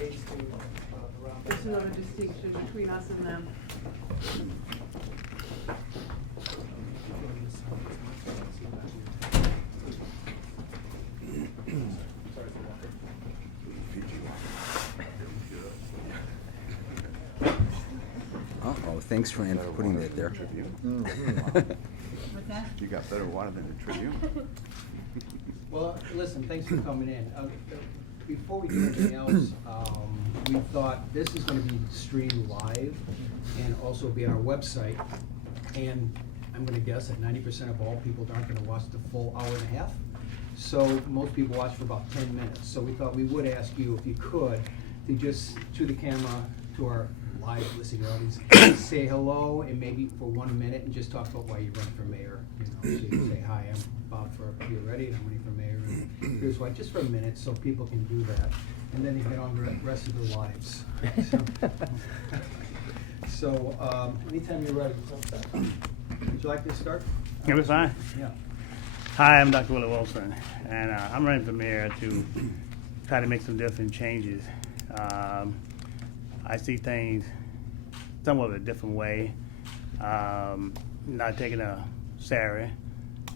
aides to around. There's another distinction between us and them. Uh-oh, thanks, Fran, for putting that there. What's that? You got better water than the Tribune. Well, listen, thanks for coming in. Before we do anything else, we thought this is gonna be streamed live and also be on our website. And I'm gonna guess that 90% of all people aren't gonna watch the full hour and a half. So most people watch for about 10 minutes. So we thought we would ask you, if you could, to just, to the camera, to our live listening audience, say hello and maybe for 1 minute and just talk about why you run for mayor. You know, so you can say, hi, I'm Bob Fioretti and I'm running for mayor. And here's why, just for a minute, so people can do that. And then they get on the rest of their lives. So, anytime you're ready. Would you like to start? It'll be fine. Yeah. Hi, I'm Dr. Willie Wilson, and I'm running for mayor to try to make some different changes. I see things somewhat of a different way. Not taking a salary,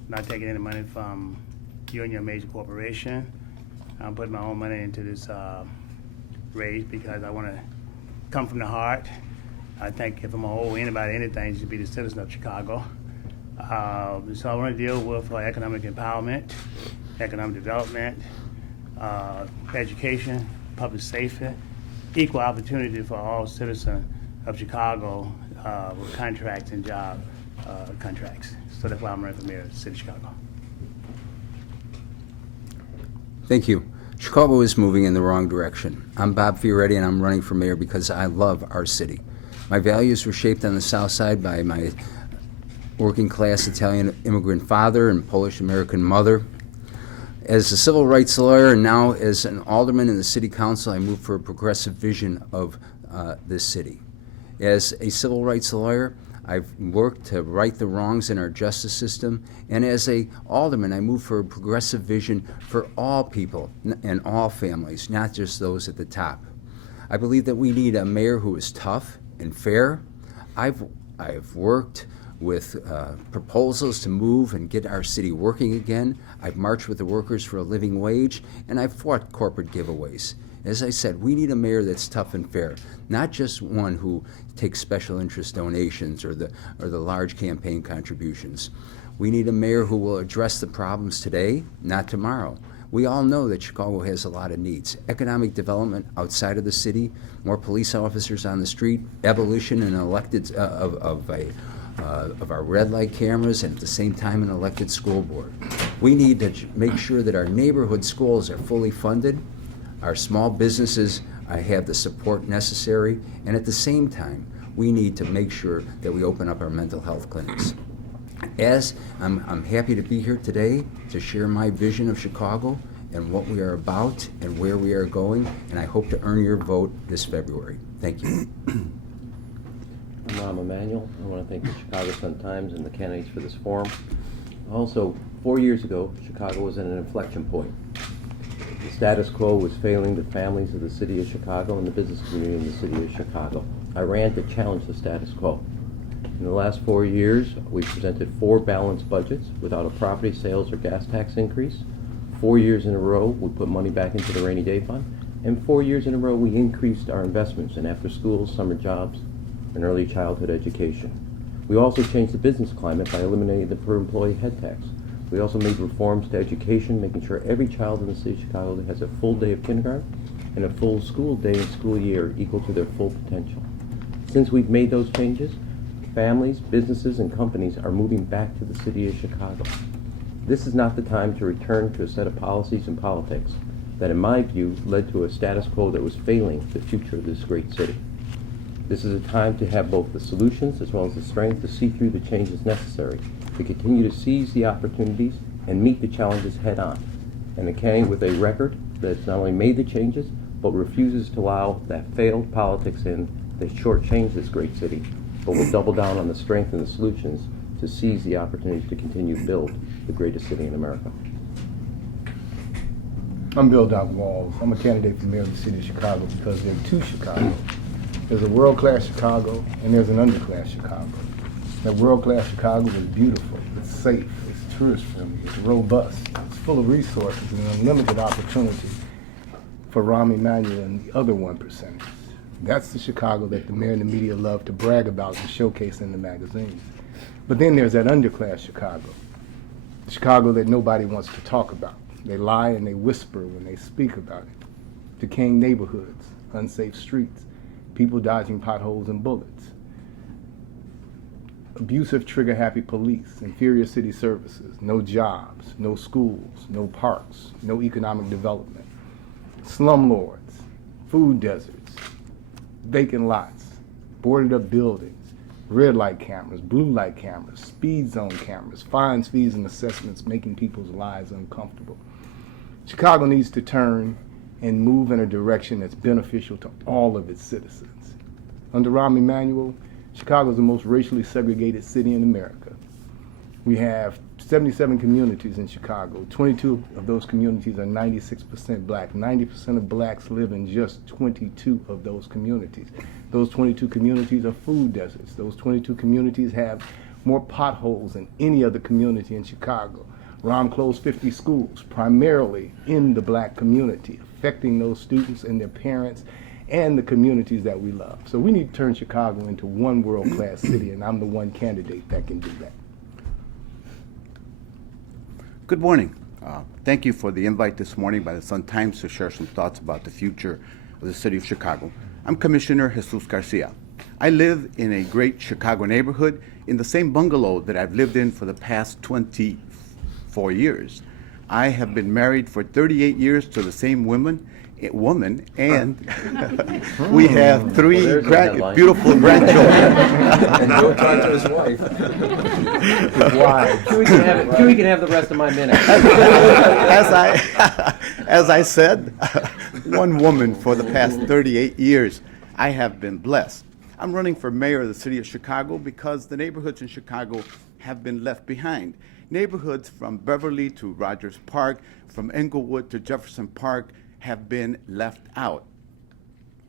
not taking any money from you and your major corporation. I'm putting my own money into this race because I want to come from the heart. I think if I'm going to owe anybody anything, it should be the citizen of Chicago. So I want to deal with economic empowerment, economic development, education, public safety, equal opportunity for all citizens of Chicago with contracts and job contracts. So that's why I'm running for mayor of the city of Chicago. Thank you. Chicago is moving in the wrong direction. I'm Bob Fioretti, and I'm running for mayor because I love our city. My values were shaped on the South Side by my working-class Italian immigrant father and Polish-American mother. As a civil rights lawyer and now as an alderman in the city council, I moved for a progressive vision of this city. As a civil rights lawyer, I've worked to right the wrongs in our justice system, and as a alderman, I moved for a progressive vision for all people and all families, not just those at the top. I believe that we need a mayor who is tough and fair. I've worked with proposals to move and get our city working again. I've marched with the workers for a living wage, and I've fought corporate giveaways. As I said, we need a mayor that's tough and fair, not just one who takes special interest donations or the large campaign contributions. We need a mayor who will address the problems today, not tomorrow. We all know that Chicago has a lot of needs. Economic development outside of the city, more police officers on the street, abolition and elected of our red light cameras, and at the same time an elected school board. We need to make sure that our neighborhood schools are fully funded, our small businesses have the support necessary, and at the same time, we need to make sure that we open up our mental health clinics. As I'm happy to be here today to share my vision of Chicago and what we are about and where we are going, and I hope to earn your vote this February. Thank you. I'm Rahm Emanuel. I want to thank the Chicago Sun-Times and the candidates for this forum. Also, 4 years ago, Chicago was at an inflection point. The status quo was failing the families of the city of Chicago and the business community in the city of Chicago. I ran to challenge the status quo. In the last 4 years, we presented 4 balanced budgets without a property sales or gas tax increase. 4 years in a row, we put money back into the rainy day fund. And 4 years in a row, we increased our investments in after-school, summer jobs, and early childhood education. We also changed the business climate by eliminating the per-employee head tax. We also made reforms to education, making sure every child in the city of Chicago has a full day of kindergarten and a full school day and school year equal to their full potential. Since we've made those changes, families, businesses, and companies are moving back to the city of Chicago. This is not the time to return to a set of policies and politics that, in my view, led to a status quo that was failing the future of this great city. This is a time to have both the solutions as well as the strength to see through the changes necessary, to continue to seize the opportunities and meet the challenges head on. And a candidate with a record that's not only made the changes, but refuses to allow that failed politics in that shortchange this great city, but will double down on the strength and the solutions to seize the opportunities to continue to build the greatest city in America. I'm Bill Doc Walls. I'm a candidate for mayor of the city of Chicago because there are two Chicago. There's a world-class Chicago and there's an underclass Chicago. That world-class Chicago is beautiful, it's safe, it's tourist-friendly, it's robust, it's full of resources and unlimited opportunity for Rahm Emanuel and the other 1%ers. That's the Chicago that the mayor and the media love to brag about and showcase in the magazines. But then there's that underclass Chicago, the Chicago that nobody wants to talk about. They lie and they whisper when they speak about it. Decaying neighborhoods, unsafe streets, people dodging potholes and bullets, abusive trigger-happy police, inferior city services, no jobs, no schools, no parks, no economic development, slumlords, food deserts, vacant lots, boarded up buildings, red light cameras, blue light cameras, speed zone cameras, fines, fees, and assessments making people's lives uncomfortable. Chicago needs to turn and move in a direction that's beneficial to all of its citizens. Under Rahm Emanuel, Chicago is the most racially segregated city in America. We have 77 communities in Chicago. 22 of those communities are 96% black. 90% of blacks live in just 22 of those communities. Those 22 communities are food deserts. Those 22 communities have more potholes than any other community in Chicago. Rahm closed 50 schools, primarily in the black community, affecting those students and their parents and the communities that we love. So we need to turn Chicago into one world-class city, and I'm the one candidate that can do that. Good morning. Thank you for the invite this morning by the Sun-Times to share some thoughts about the future of the city of Chicago. I'm Commissioner Jesús Garcia. I live in a great Chicago neighborhood in the same bungalow that I've lived in for the past 24 years. I have been married for 38 years to the same woman, and we have three Well, there's a headline. beautiful grandchildren. And don't talk to his wife. Why? Chuy can have the rest of my minute. As I said, one woman for the past 38 years. I have been blessed. I'm running for mayor of the city of Chicago because the neighborhoods in Chicago have been left behind. Neighborhoods from Beverly to Rogers Park, from Englewood to Jefferson Park have been left out.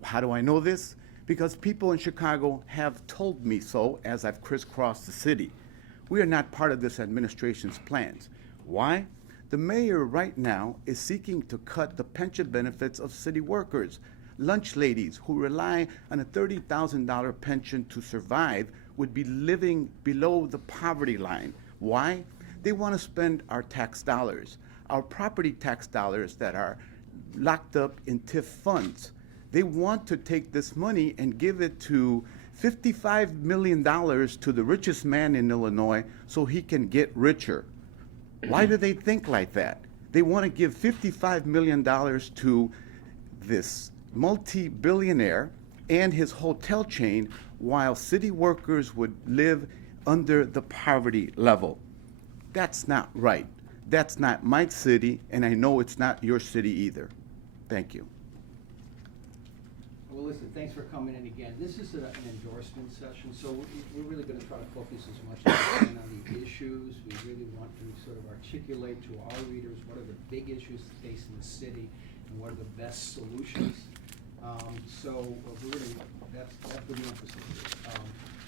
How do I know this? Because people in Chicago have told me so as I've crisscrossed the city. We are not part of this administration's plans. Why? The mayor right now is seeking to cut the pension benefits of city workers. Lunch ladies who rely on a $30,000 pension to survive would be living below the poverty line. Why? They want to spend our tax dollars, our property tax dollars that are locked up in TIF funds. They want to take this money and give it to $55 million to the richest man in Illinois so he can get richer. Why do they think like that? They want to give $55 million to this multi-billionaire and his hotel chain while city workers would live under the poverty level. That's not right. That's not my city, and I know it's not your city either. Thank you. Well, listen, thanks for coming in again. This is an endorsement session, so we're really going to try to focus as much as we can on the issues. We really want to sort of articulate to our readers what are the big issues facing the city and what are the best solutions. That's what the emphasis is.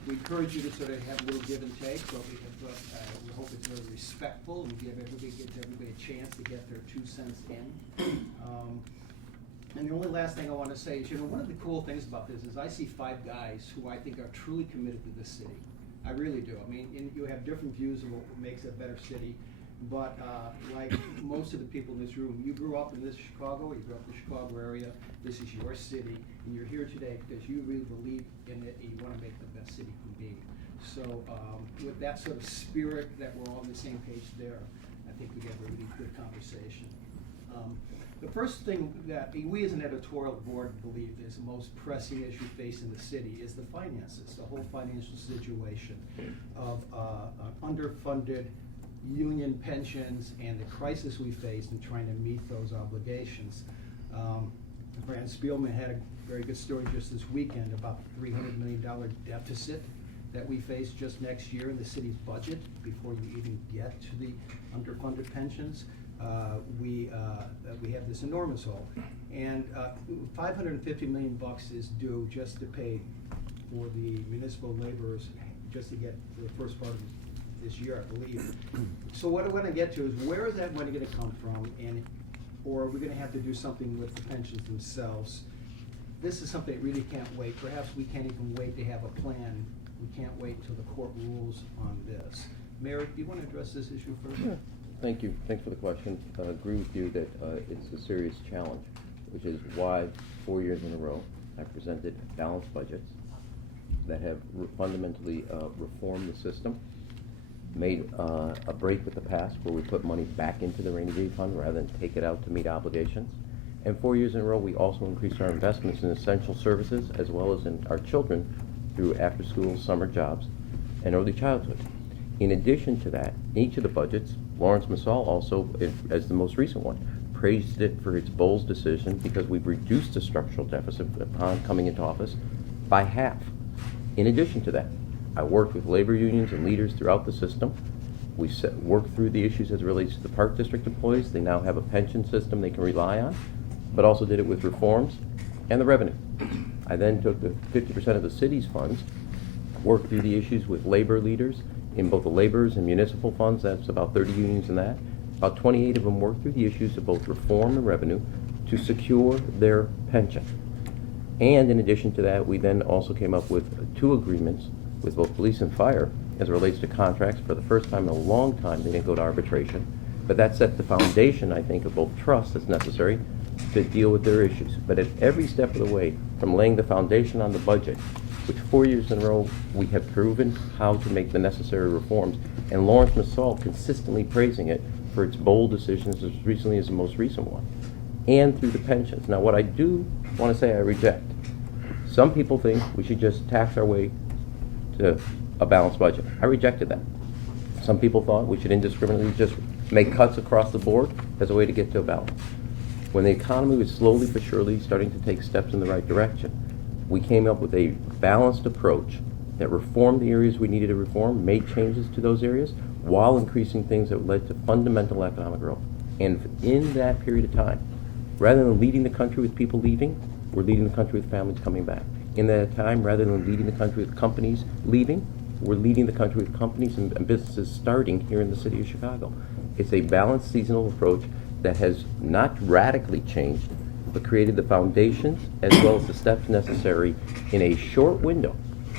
We encourage you to sort of have a little give and take, but we hope it's very respectful and gives everybody a chance to get their 2 cents in. And the only last thing I want to say is, one of the cool things about this is I see 5 guys who I think are truly committed to this city. I really do. I mean, you have different views of what makes a better city, but like most of the people in this room, you grew up in this Chicago, you grew up in the Chicago area, this is your city, and you're here today because you really believe in it and you want to make the best city can be. So with that sort of spirit that we're all on the same page there, I think we have a really good conversation. The first thing that we as an editorial board believe is the most pressing issue facing the city is the finances, the whole financial situation of underfunded union pensions and the crisis we face in trying to meet those obligations. Brand Spielman had a very good story just this weekend about the $300 million deficit that we face just next year in the city's budget before you even get to the underfunded pensions. we have this enormous hole. And $550 million is due just to pay for the municipal laborers, just to get to the first part of this year, I believe. So what I want to get to is, where is that money going to come from, or are we going to have to do something with the pensions themselves? This is something that really can't wait. Perhaps we can't even wait to have a plan. We can't wait till the court rules on this. Mayor, do you want to address this issue first? Sure. Thank you. Thanks for the question. I agree with you that it's a serious challenge, which is why 4 years in a row I presented balanced budgets that have fundamentally reformed the system, made a break with the past where we put money back into the rainy day fund rather than take it out to meet obligations. And 4 years in a row, we also increased our investments in essential services as well as in our children through after-school summer jobs and early childhood. In addition to that, each of the budgets, Lawrence Massall also, as the most recent one, praised it for its bold decision because we've reduced the structural deficit upon coming into office by half. In addition to that, I worked with labor unions and leaders throughout the system. We worked through the issues as it relates to the Park District employees. They now have a pension system they can rely on, but also did it with reforms and the revenue. I then took the 50% of the city's funds, worked through the issues with labor leaders in both the laborers and municipal funds. That's about 30 unions in that. About 28 of them worked through the issues of both reform and revenue to secure their pension. And in addition to that, we then also came up with 2 agreements with both police and fire as it relates to contracts. For the first time in a long time, they didn't go to arbitration. But that set the foundation, I think, of both trust that's necessary to deal with their issues. But at every step of the way, from laying the foundation on the budget, which 4 years in a row we have proven how to make the necessary reforms, and Lawrence Massall consistently praising it for its bold decisions as recently as the most recent one, and through the pensions. Now, what I do want to say I reject. Some people think we should just tax our way to a balanced budget. I rejected that. Some people thought we should indiscriminately just make cuts across the board as a way to get to a balance. When the economy was slowly but surely starting to take steps in the right direction, we came up with a balanced approach that reformed the areas we needed to reform, made changes to those areas, while increasing things that led to fundamental economic growth. And in that period of time, rather than leading the country with people leaving, we're leading the country with families coming back. In that time, rather than leading the country with companies leaving, we're leading the country with companies and businesses starting here in the city of Chicago. It's a balanced seasonal approach that has not radically changed, but created the foundations as well as the steps necessary in a short window.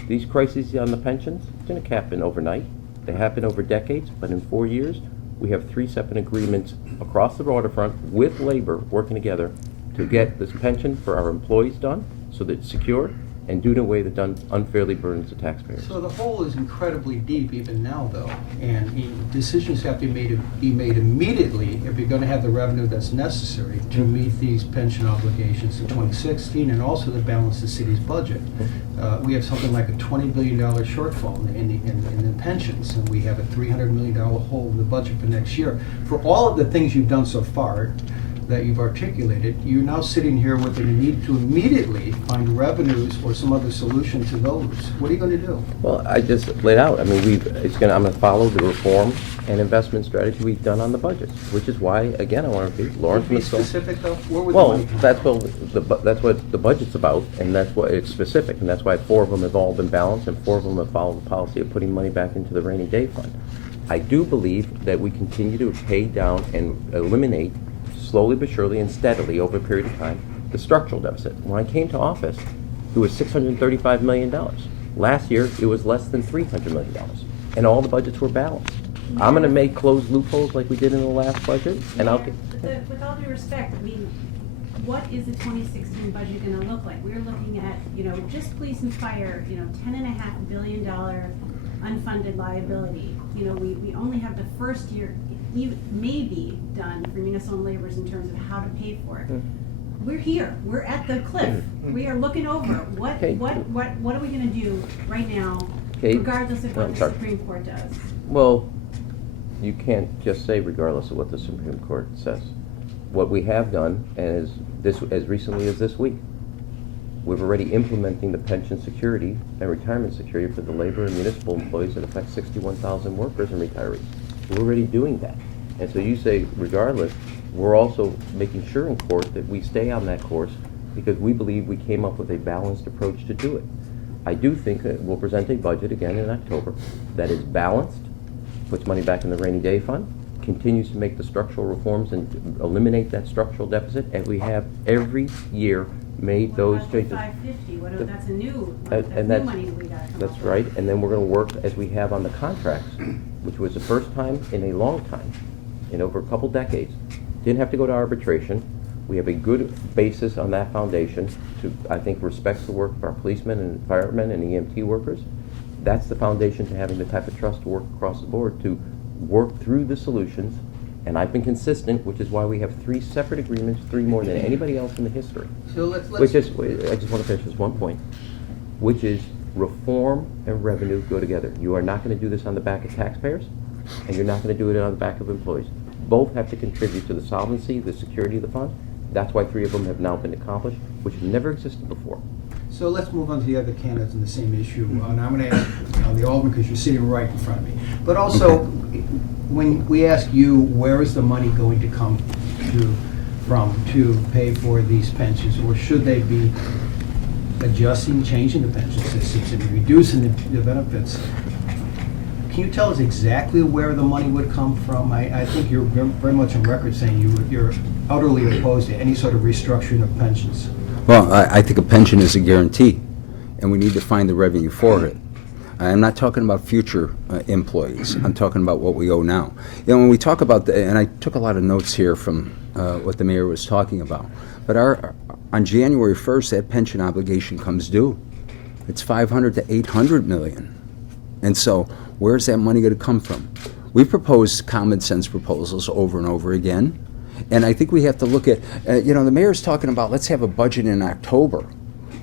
These crises on the pensions didn't happen overnight. They happen over decades, but in 4 years, we have 3 separate agreements across the waterfront with labor working together to get this pension for our employees done so that it's secure, and do it in a way that unfairly burdens the taxpayers. So the hole is incredibly deep even now, though, and decisions have to be made immediately if you're going to have the revenue that's necessary to meet these pension obligations in 2016 and also to balance the city's budget. We have something like a $20 billion shortfall in the pensions, and we have a $300 million hole in the budget for next year. For all of the things you've done so far that you've articulated, you're now sitting here with a need to immediately find revenues or some other solution to those. What are you going to do? Well, I just laid out. I mean, I'm going to follow the reform and investment strategy we've done on the budgets, which is why, again, I want to be Lawrence Be Massall. specific though. Where would the Well, money come that's from? that's what the budget's about, and that's what it's specific, and that's why 4 of them have all been balanced, and 4 of them have followed the policy of putting money back into the rainy day fund. I do believe that we continue to pay down and eliminate slowly but surely and steadily over a period of time the structural deficit. When I came to office, it was $635 million. Last year, it was less than $300 million, and all the budgets were balanced. I'm going to make close loopholes like we did in the last budget, and I'll get... With all due respect, I mean, what is the 2016 budget going to look like? We're looking at, just police and fire, $10.5 billion unfunded liability. We only have the first year maybe done for municipal laborers in terms of how to pay for it. We're here. We're at the cliff. We are looking over. What are we going to do right now, regardless of what the Supreme Court does? Well, you can't just say regardless of what the Supreme Court says. What we have done, and as recently as this week, we're already implementing the pension security and retirement security for the labor and municipal employees that affect 61,000 workers and retirees. We're already doing that. And so you say, regardless, we're also making sure in court that we stay on that course because we believe we came up with a balanced approach to do it. I do think that we'll present a budget again in October that is balanced, puts money back in the rainy day fund, continues to make the structural reforms and eliminate that structural deficit, and we have every year made those changes. What about the 550? What about, that's a new, And that's new money we got. That's right, and then we're gonna work as we have on the contracts, which was the first time in a long time, in over a couple decades. Didn't have to go to arbitration. We have a good basis on that foundation to, I think, respect the work of our policemen and firemen and EMT workers. That's the foundation to having the type of trust to work across the board, to work through the solutions. And I've been consistent, which is why we have 3 separate agreements, 3 more than anybody else in the history. So let's. Which is, I just want to finish this one point, which is reform and revenue go together. You are not going to do this on the back of taxpayers, and you're not going to do it on the back of employees. Both have to contribute to the solvency, the security of the fund. That's why 3 of them have now been accomplished, which never existed before. So let's move on to the other candidates in the same issue. And I'm going to ask the Alderman, because you're sitting right in front of me. But also, when we ask you, where is the money going to come to pay for these pensions? Or should they be adjusting, changing the pension systems and reducing the benefits? Can you tell us exactly where the money would come from? I think you're very much on record saying you're utterly opposed to any sort of restructuring of pensions. Well, I think a pension is a guarantee, and we need to find the revenue for it. I'm not talking about future employees. I'm talking about what we owe now. You know, when we talk about and I took a lot of notes here from what the mayor was talking about, but on January 1st, that pension obligation comes due. It's 500 to 800 million. And so where's that money going to come from? We've proposed common sense proposals over and over again. And I think we have to look at, the mayor's talking about, let's have a budget in October.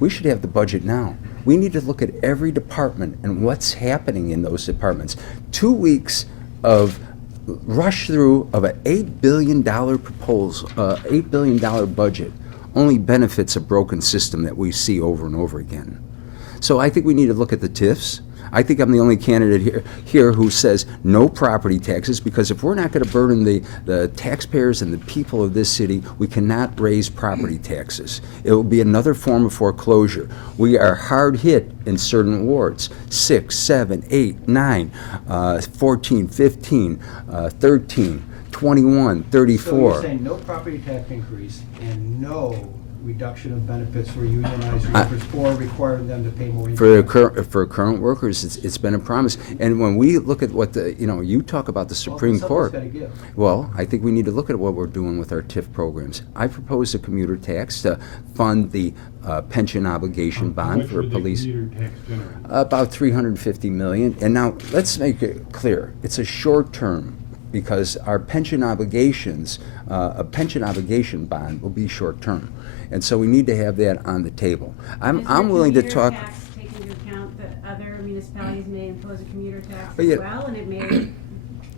We should have the budget now. We need to look at every department and what's happening in those departments. 2 weeks of rush through of an $8 billion proposal, $8 billion budget only benefits a broken system that we see over and over again. So I think we need to look at the TIFs. I think I'm the only candidate here who says no property taxes, because if we're not going to burden the taxpayers and the people of this city, we cannot raise property taxes. It will be another form of foreclosure. We are hard hit in certain wards, 6, 7, 8, 9, 14, 15, 13, 21, 34. So you're saying no property tax increase and no reduction of benefits for unionized workers, or requiring them to pay more income? For current workers, it's been a promise. And when we look at what you talk about the Supreme Court. Gotta give. Well, I think we need to look at what we're doing with our TIF programs. I proposed a commuter tax to fund the pension obligation bond for police. About $350 million. And now let's make it clear: it's a short term, because our pension obligations, a pension obligation bond will be short term. And so we need to have that on the table. I'm willing to talk. Does the commuter tax take into account that other municipalities may impose a commuter tax Yeah. as well, and it may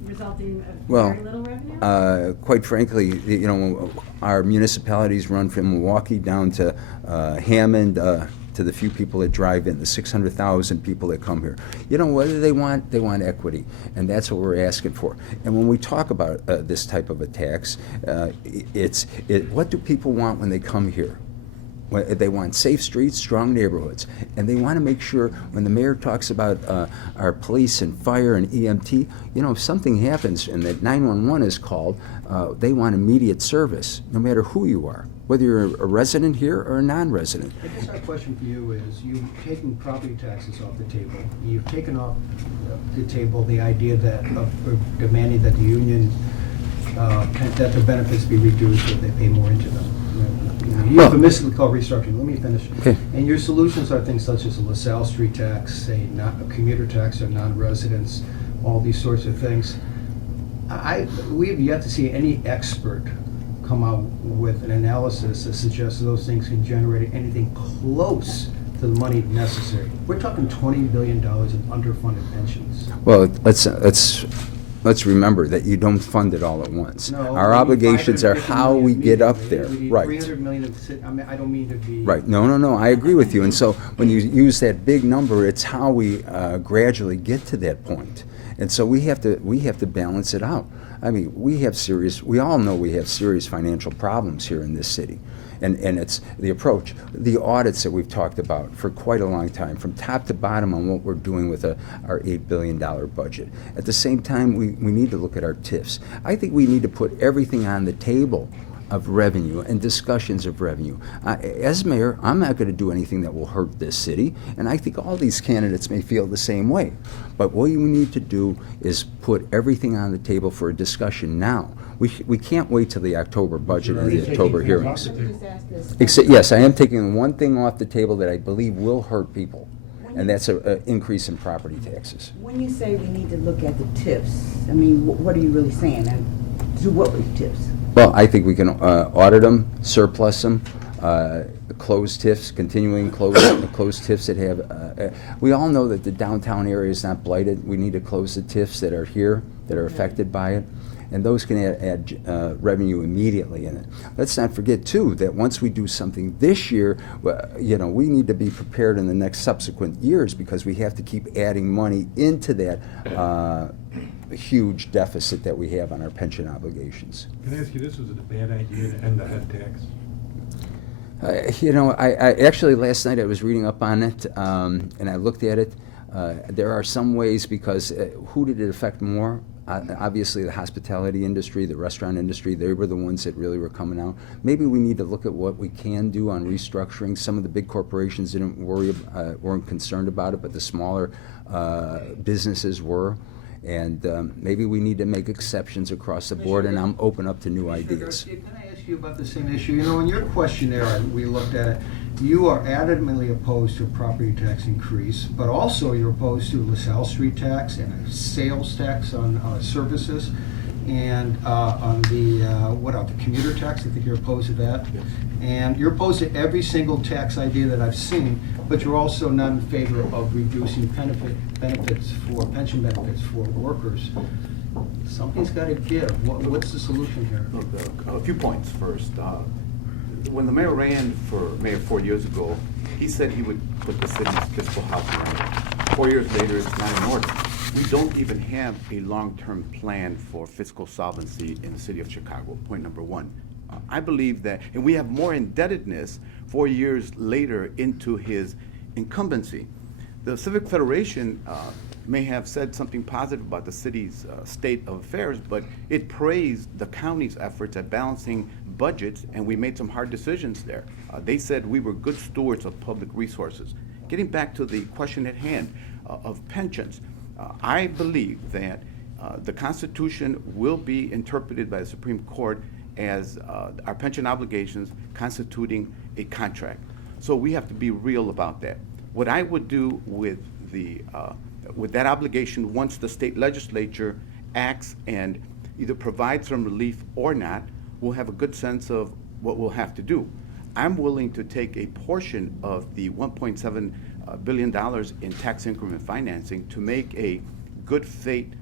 result in very little revenue? Quite frankly, our municipalities run from Milwaukee down to Hammond, to the few people that drive in, the 600,000 people that come here. What do they want? They want equity, and that's what we're asking for. And when we talk about this type of a tax, what do people want when they come here? They want safe streets, strong neighborhoods, and they want to make sure when the mayor talks about our police and fire and EMT, if something happens and that 911 is called, they want immediate service, no matter who you are, whether you're a resident here or a non-resident. I guess our question for you is, you've taken property taxes off the table. You've taken off the table the idea that of demanding that the union, that the benefits be reduced, or they pay more into them. You euphemistically call restructuring. Let me finish. Okay. And your solutions are things such as a LaSalle Street tax, a commuter tax or non-residents, all these sorts of things. We have yet to see any expert come out with an analysis that suggests those things can generate anything close to the money necessary. We're talking $20 billion in underfunded pensions. Well, let's remember that you don't fund it all at once. No, Our obligations are how we get up there. We need Right. $300 million. I don't mean to be. Right. No. I agree with you. And so when you use that big number, it's how we gradually get to that point. And so we have to balance it out. I mean, we all know we have serious financial problems here in this city. And it's the approach, the audits that we've talked about for quite a long time, from top to bottom on what we're doing with our $8 billion budget. At the same time, we need to look at our TIFs. I think we need to put everything on the table of revenue and discussions of revenue. As mayor, I'm not going to do anything that will hurt this city, and I think all these candidates may feel the same way. But what we need to do is put everything on the table for a discussion now. We can't wait till the October budget and the October hearings. Yes, I am taking one thing off the table that I believe will hurt people, and that's an increase in property taxes. When you say we need to look at the TIFs, I mean, what are you really saying? And do what with TIFs? Well, I think we can audit them, surplus them, close TIFs, continuing close TIFs that have. We all know that the downtown area is not blighted. We need to close the TIFs that are here, that are affected by it, and those can add revenue immediately in it. Let's not forget too that once we do something this year, we need to be prepared in the next subsequent years, because we have to keep adding money into that huge deficit that we have on our pension obligations. Can I ask you, this was a bad idea to end the head tax? I actually last night I was reading up on it, and I looked at it. There are some ways, because who did it affect more? Obviously the hospitality industry, the restaurant industry, they were the ones that really were coming out. Maybe we need to look at what we can do on restructuring. Some of the big corporations weren't concerned about it, but the smaller businesses were. And maybe we need to make exceptions across the board, and I'm open up to new ideas. Garcia, can I ask you about the same issue? In your questionnaire, we looked at it, you are adamantly opposed to a property tax increase, but also you're opposed to a LaSalle Street tax and a sales tax on services, and on the, the commuter tax, I think you're opposed to that. And you're opposed to every single tax idea that I've seen, but you're also not in favor of reducing pension benefits for workers. Something's got to give. What's the solution here? Look, a few points first. When the mayor ran for mayor 4 years ago, he said he would put the city's fiscal house in order. 4 years later, it's not in order. We don't even have a long-term plan for fiscal solvency in the city of Chicago, point number one. I believe that, and we have more indebtedness 4 years later into his incumbency. The Civic Federation may have said something positive about the city's state of affairs, but it praised the county's efforts at balancing budgets, and we made some hard decisions there. They said we were good stewards of public resources. Getting back to the question at hand of pensions, I believe that the Constitution will be interpreted by the Supreme Court as our pension obligations constituting a contract. So we have to be real about that. What I would do with that obligation, once the state legislature acts and either provides some relief or not, we'll have a good sense of what we'll have to do. I'm willing to take a portion of the $1.7 billion in tax increment financing to make a good faith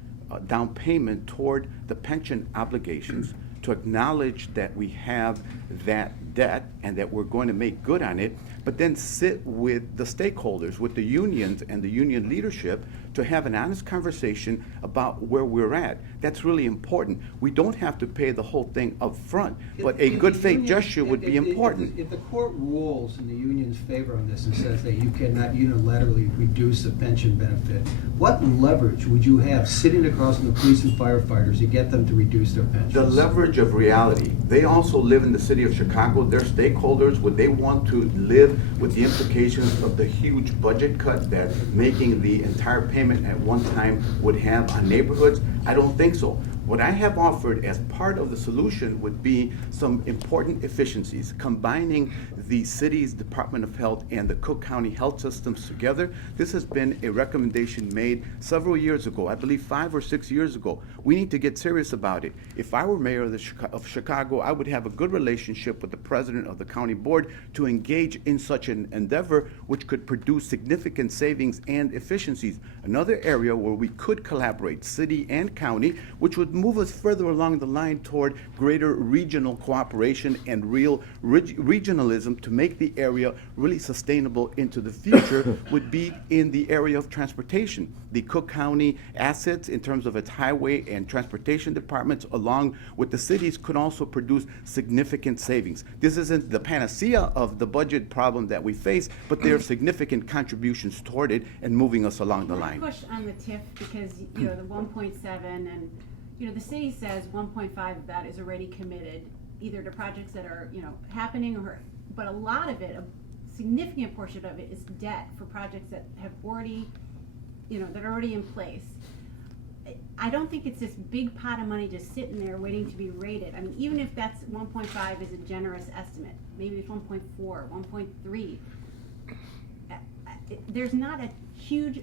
down payment toward the pension obligations, to acknowledge that we have that debt and that we're going to make good on it, but then sit with the stakeholders, with the unions and the union leadership, to have an honest conversation about where we're at. That's really important. We don't have to pay the whole thing up front, but a good faith gesture would be important. If the court rules in the union's favor on this and says that you cannot unilaterally reduce the pension benefit, what leverage would you have sitting across from the police and firefighters to get them to reduce their pensions? The leverage of reality. They also live in the city of Chicago. They're stakeholders. Would they want to live with the implications of the huge budget cut that making the entire payment at one time would have on neighborhoods? I don't think so. What I have offered as part of the solution would be some important efficiencies, combining the city's Department of Health and the Cook County health systems together. This has been a recommendation made several years ago, I believe 5 or 6 years ago. We need to get serious about it. If I were mayor of Chicago, I would have a good relationship with the president of the county board to engage in such an endeavor, which could produce significant savings and efficiencies. Another area where we could collaborate, city and county, which would move us further along the line toward greater regional cooperation and real regionalism to make the area really sustainable into the future would be in the area of transportation. The Cook County assets in terms of its highway and transportation departments along with the cities could also produce significant savings. This isn't the panacea of the budget problem that we face, but there are significant contributions toward it and moving us along the line. Push on the TIF because, you know, the 1.7 and, you know, the city says 1.5 of that is already committed either to projects that are, you know, happening or, but a lot of it, a significant portion of it is debt for projects that have already, you know, that are already in place. I don't think it's this big pot of money just sitting there waiting to be rated. I mean, even if that's 1.5 is a generous estimate, maybe it's 1.4, 1.3. There's not a huge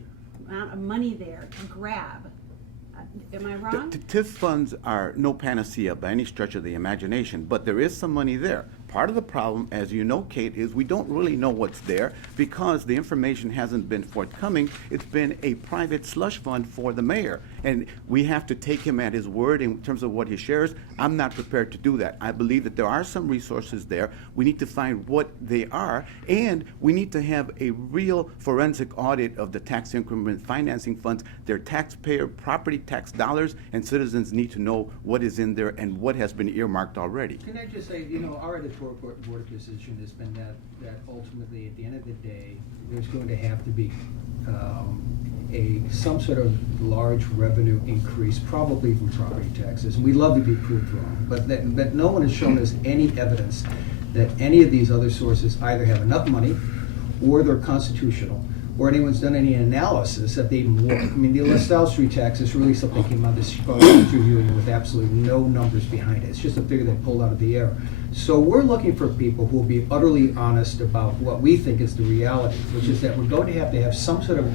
amount of money there to grab. Am I wrong? The TIF funds are no panacea by any stretch of the imagination, but there is some money there. Part of the problem, as you know, Kate, is we don't really know what's there because the information hasn't been forthcoming. It's been a private slush fund for the mayor, and we have to take him at his word in terms of what he shares. I'm not prepared to do that. I believe that there are some resources there. We need to find what they are, and we need to have a real forensic audit of the tax increment financing funds. They're taxpayer property tax dollars, and citizens need to know what is in there and what has been earmarked already. Can I just say, you know, our editorial board position has been that ultimately, at the end of the day, there's going to have to be some sort of large revenue increase, probably from property taxes. And we'd love to be proved wrong, but no one has shown us any evidence that any of these other sources either have enough money or they're constitutional, or anyone's done any analysis that they even work. I mean, the LaSalle Street tax is really something that came out of the Chicago Teachers Union with absolutely no numbers behind it. It's just a figure they pulled out of the air. So we're looking for people who will be utterly honest about what we think is the reality, which is that we're going to have some sort of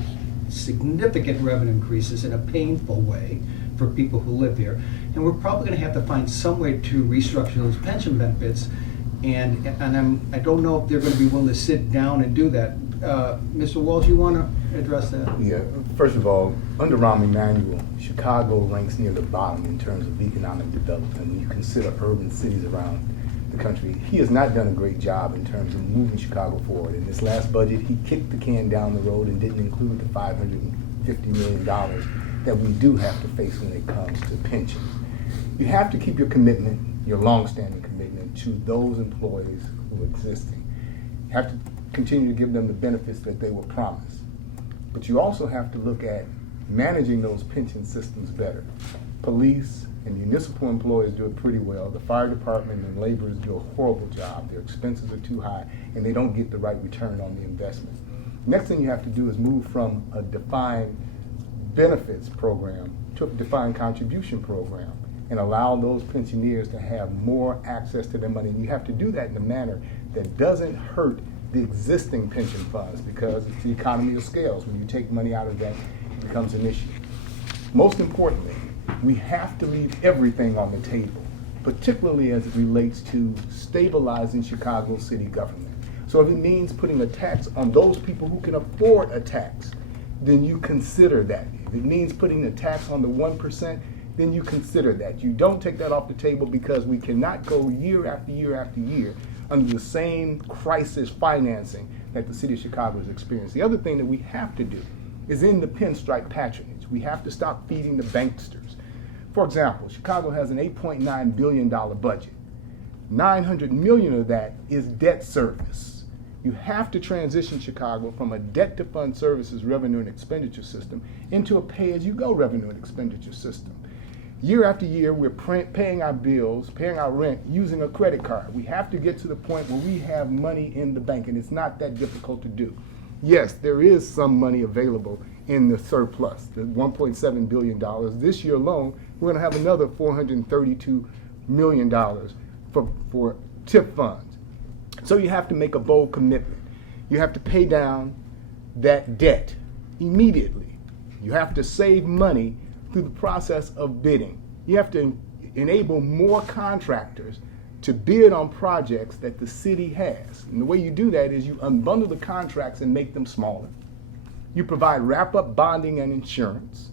significant revenue increases in a painful way for people who live here. And we're probably going to have to find some way to restructure those pension benefits. And I don't know if they're going to be willing to sit down and do that. Mr. Walsh, you want to address that? Yeah, first of all, under Rahm Emanuel, Chicago ranks near the bottom in terms of economic development when you consider urban cities around the country. He has not done a great job in terms of moving Chicago forward. In this last budget, he kicked the can down the road and didn't include the $550 million that we do have to face when it comes to pensions. You have to keep your commitment, your long-standing commitment to those employees who are existing. You have to continue to give them the benefits that they were promised. But you also have to look at managing those pension systems better. Police and municipal employees do it pretty well. The fire department and laborers do a horrible job. Their expenses are too high and they don't get the right return on the investment. Next thing you have to do is move from a defined benefits program to a defined contribution program and allow those pensioners to have more access to their money. And you have to do that in a manner that doesn't hurt the existing pension funds, because it's the economy of scales. When you take money out of that, it becomes an issue. Most importantly, we have to leave everything on the table, particularly as it relates to stabilizing Chicago city government. So if it means putting a tax on those people who can afford a tax, then you consider that. If it means putting a tax on the 1%, then you consider that. You don't take that off the table, because we cannot go year after year after year under the same crisis financing that the city of Chicago has experienced. The other thing that we have to do is end the pinstripe patronage. We have to stop feeding the banksters. For example, Chicago has an $8.9 billion budget. $900 million of that is debt service. You have to transition Chicago from a debt-to-fund services revenue and expenditure system into a pay-as-you-go revenue and expenditure system. Year after year, we're paying our bills, paying our rent, using a credit card. We have to get to the point where we have money in the bank, and it's not that difficult to do. Yes, there is some money available in the surplus, the $1.7 billion. This year alone, we're going to have another $432 million for TIP funds. So you have to make a bold commitment. You have to pay down that debt immediately. You have to save money through the process of bidding. You have to enable more contractors to bid on projects that the city has. And the way you do that is you unbundle the contracts and make them smaller. You provide wrap-up bonding and insurance.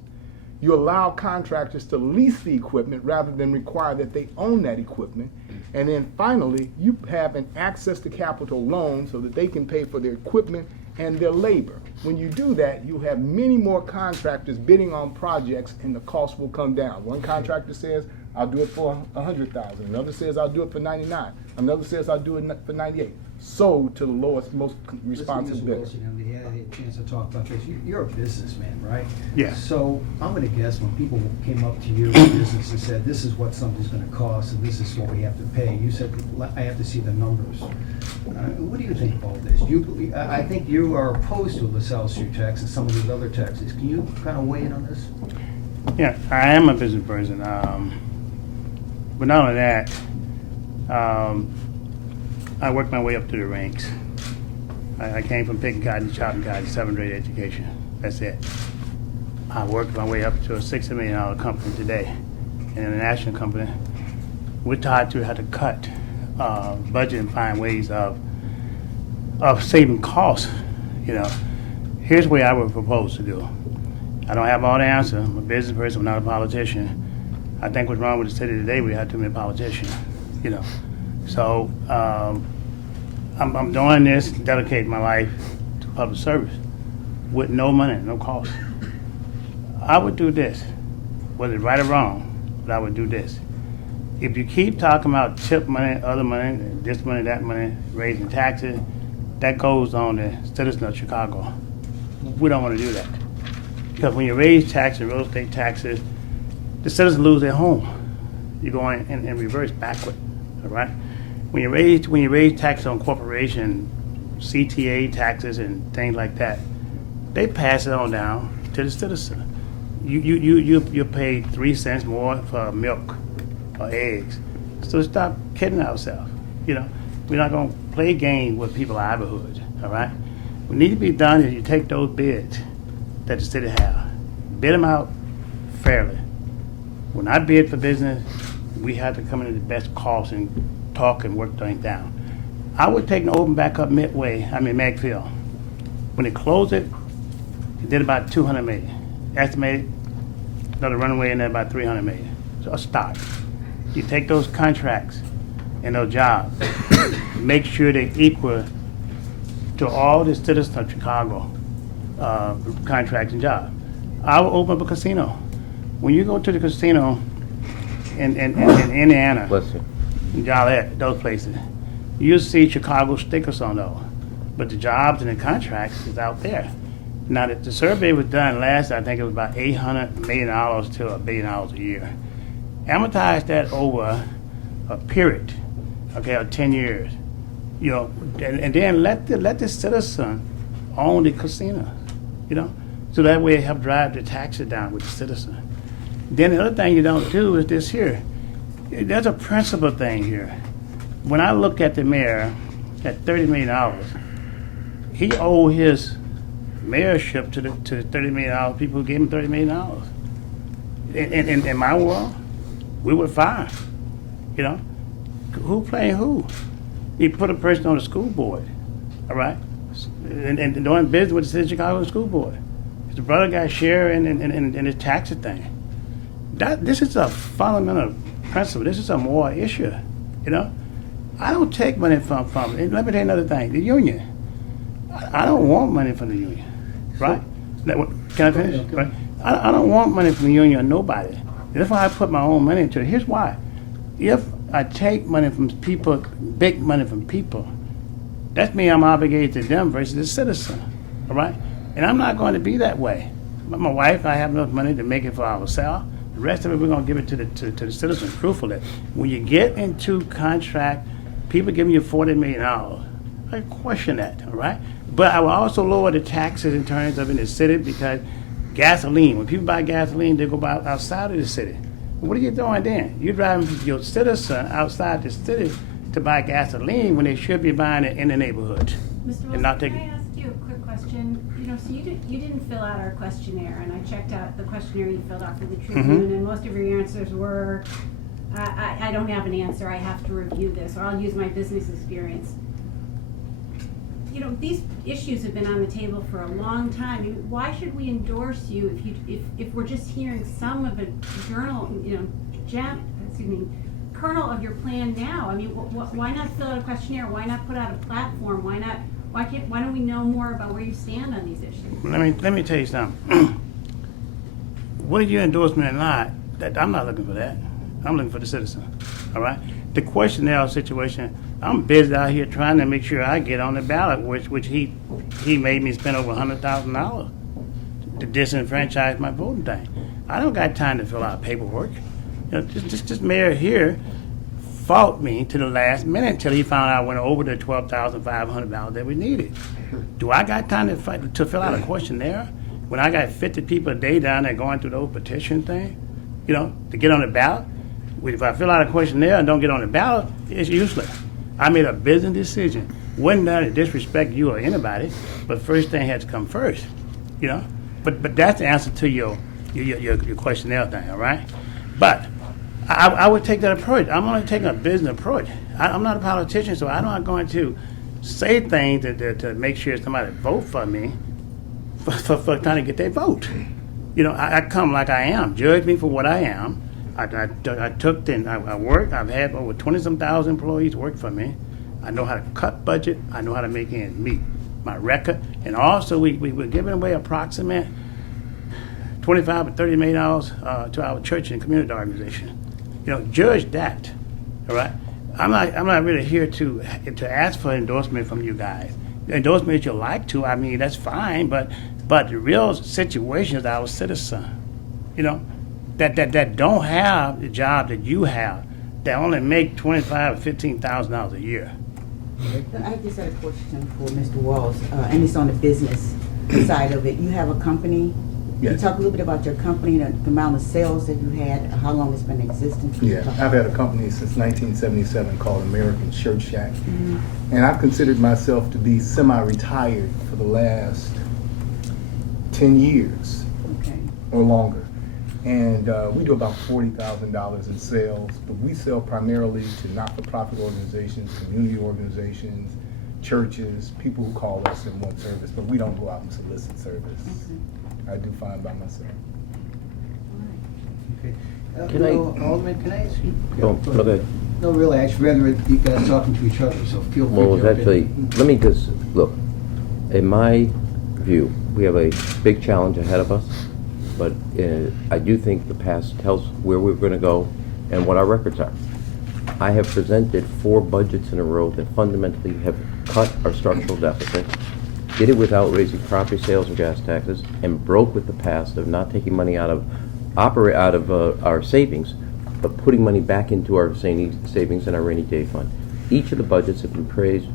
You allow contractors to lease the equipment rather than require that they own that equipment. And then finally, you have an access to capital loan so that they can pay for their equipment and their labor. When you do that, you have many more contractors bidding on projects and the cost will come down. One contractor says, I'll do it for $100,000. Another says, I'll do it for $99,000. Another says, I'll do it for $98,000. Sold to the lowest, most responsive Mr. bidder. Wilson, we had a chance to talk about this. You're a businessman, right? Yeah. So I'm gonna guess when people came up to you in business and said, this is what something's gonna cost and this is what we have to pay, you said, I have to see the numbers. What do you think of all this? I think you are opposed to LaSalle Street tax and some of these other taxes. Can you kind of weigh in on this? Yeah, I am a business person. But not only that, I worked my way up through the ranks. I came from picking cotton, chopping cotton, 7th grade education. That's it. I worked my way up to a $60 million company today, an international company. We're taught to how to cut budget and find ways of saving costs. You know, here's what I would propose to do. I don't have all the answers. I'm a business person. I'm not a politician. I think what's wrong with the city today, we have too many politicians. You know, so I'm doing this, dedicating my life to public service with no money, no cost. I would do this, whether it's right or wrong, but I would do this. If you keep talking about tip money, other money, this money, that money, raising taxes, that goes on the citizens of Chicago. We don't want to do that. Because when you raise taxes, real estate taxes, the citizens lose their home. You're going in reverse backward, all right? When you raise taxes on corporation, CTA taxes and things like that, they pass it on down to the citizen. You pay 3 cents more for milk or eggs. So stop kidding ourselves. You know, we're not going to play games with people's livelihoods, all right? What needs to be done is you take those bids that the city have, bid them out fairly. When I bid for business, we have to come in at the best cost and talk and work things down. I would take an open back up Magfield. When they closed it, it did about 200 million. Estimated another runway in there about 300 million. So a start. You take those contracts and those jobs, make sure they equal to all the citizens of Chicago contracts and jobs. I will open up a casino. When you go to the casino in Indiana, Bless you. in Joliet, those places, you'll see Chicago stickers on those. But the jobs and the contracts is out there. Now, the survey was done last, I think it was about $800 million to $1 billion a year. Amortize that over a period, okay, of 10 years. You know, and then let the citizen own the casino, you know, so that way it help drive the taxes down with the citizen. Then the other thing you don't do is this here. There's a principle thing here. When I look at the mayor at $30 million, he owed his mayorship to the $30 million people who gave him $30 million. In my world, we were fine. You know, who playing who? He put a person on the school board, all right, and doing business with the city of Chicago school board. His brother got share in his taxi thing. This is a fundamental principle. This is a moral issue. You know, I don't take money from. And let me tell you another thing. The union. I don't want money from the union, right? Can I finish? Right? I don't want money from the union or nobody. That's why I put my own money into it. Here's why. If I take money from people, big money from people, that means I'm obligated to them versus the citizen, all right? And I'm not going to be that way. My wife, I have enough money to make it for ourselves. The rest of it, we're going to give it to the citizen, truthfully. When you get into contract, people giving you $40 million, I question that, all right? But I will also lower the taxes in terms of in the city because gasoline, when people buy gasoline, they go buy outside of the city. What are you doing then? You're driving your citizen outside the city to buy gasoline when they should be buying it in the neighborhood. Mr. Wilson, can I ask you a quick question? You know, so you didn't fill out our questionnaire, and I checked out the questionnaire you filled out for the Tribune, and most of your answers were, I don't have an answer, I have to review this, or I'll use my business experience. you know, these issues have been on the table for a long time. I mean, why should we endorse you if we're just hearing some of a journal, you know, kernel of your plan now? I mean, why not fill out a questionnaire? Why not put out a platform? Why don't we know more about where you stand on these issues? Let me tell you something. Whether you endorsement or not, I'm not looking for that. I'm looking for the citizen. All right. The questionnaire situation, I'm busy out here trying to make sure I get on the ballot, which he made me spend over $100,000 to disenfranchise my voting thing. I don't got time to fill out paperwork. You know, this mayor here fought me to the last minute until he found out I went over the $12,500 that we needed. Do I got time to fill out a questionnaire when I got 50 people a day down there going through those petition thing? You know, to get on the ballot? If I fill out a questionnaire and don't get on the ballot, it's useless. I made a business decision. Wasn't there to disrespect you or anybody, but first thing had to come first, you know? But that's the answer to your questionnaire thing, all right? But I would take that approach. I'm only taking a business approach. I'm not a politician, so I'm not going to say things to make sure somebody vote for me for trying to get their vote. You know, I come like I am. Judge me for what I am. I work. I've had over 20-some thousand employees work for me. I know how to cut budget. I know how to make ends meet. My record, and also we were giving away approximate $25 to $30 million to our church and community organization. You know, judge that. All right. I'm not really here to ask for endorsement from you guys. Endorsement if you like to. I mean, that's fine. But the real situation is our citizen. You know. That don't have the job that you have, that only make $25,000 or $15,000 a year. I just had a question for Mr. Walls, and it's on the business side of it. You have a company. Yes. Can you talk a little bit about your company, the amount of sales that you had, how long it's been in existence? Yeah, I've had a company since 1977 called American Shirt Shack, and I've considered myself to be semi-retired for the last 10 years or longer. And we do about $40,000 in sales, but we sell primarily to not-for-profit organizations, community organizations, churches, people who call us and want service, but we don't go out and solicit service. I do fine by myself. Okay. Can I- Alderman, can I ask you? Go ahead. No, really, actually, rather you guys talking to each other, so feel free to Well, jump in. actually, let me just, look, in my view, we have a big challenge ahead of us, but I do think the past tells where we're going to go and what our records are. I have presented 4 budgets in a row that fundamentally have cut our structural deficit, did it without raising property sales or gas taxes, and broke with the past of not taking money out of our savings, but putting money back into our savings and our rainy day fund. Each of the budgets have been praised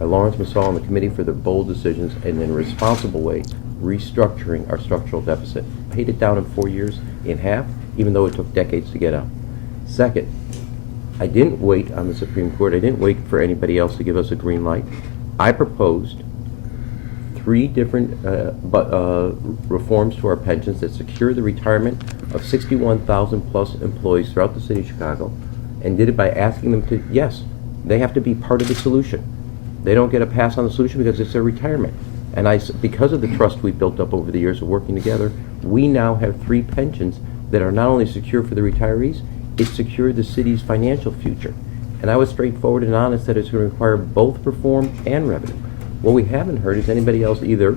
by Lawrence Massall and the committee for their bold decisions and in a responsible way restructuring our structural deficit. Paid it down in 4 years in half, even though it took decades to get out. Second, I didn't wait on the Supreme Court. I didn't wait for anybody else to give us a green light. I proposed 3 different reforms to our pensions that secure the retirement of 61,000 plus employees throughout the city of Chicago, and did it by asking them to, yes, they have to be part of the solution. They don't get a pass on the solution because it's their retirement. And because of the trust we built up over the years of working together, we now have 3 pensions that are not only secure for the retirees, it secured the city's financial future. And I was straightforward and honest that it's going to require both reform and revenue. What we haven't heard is anybody else either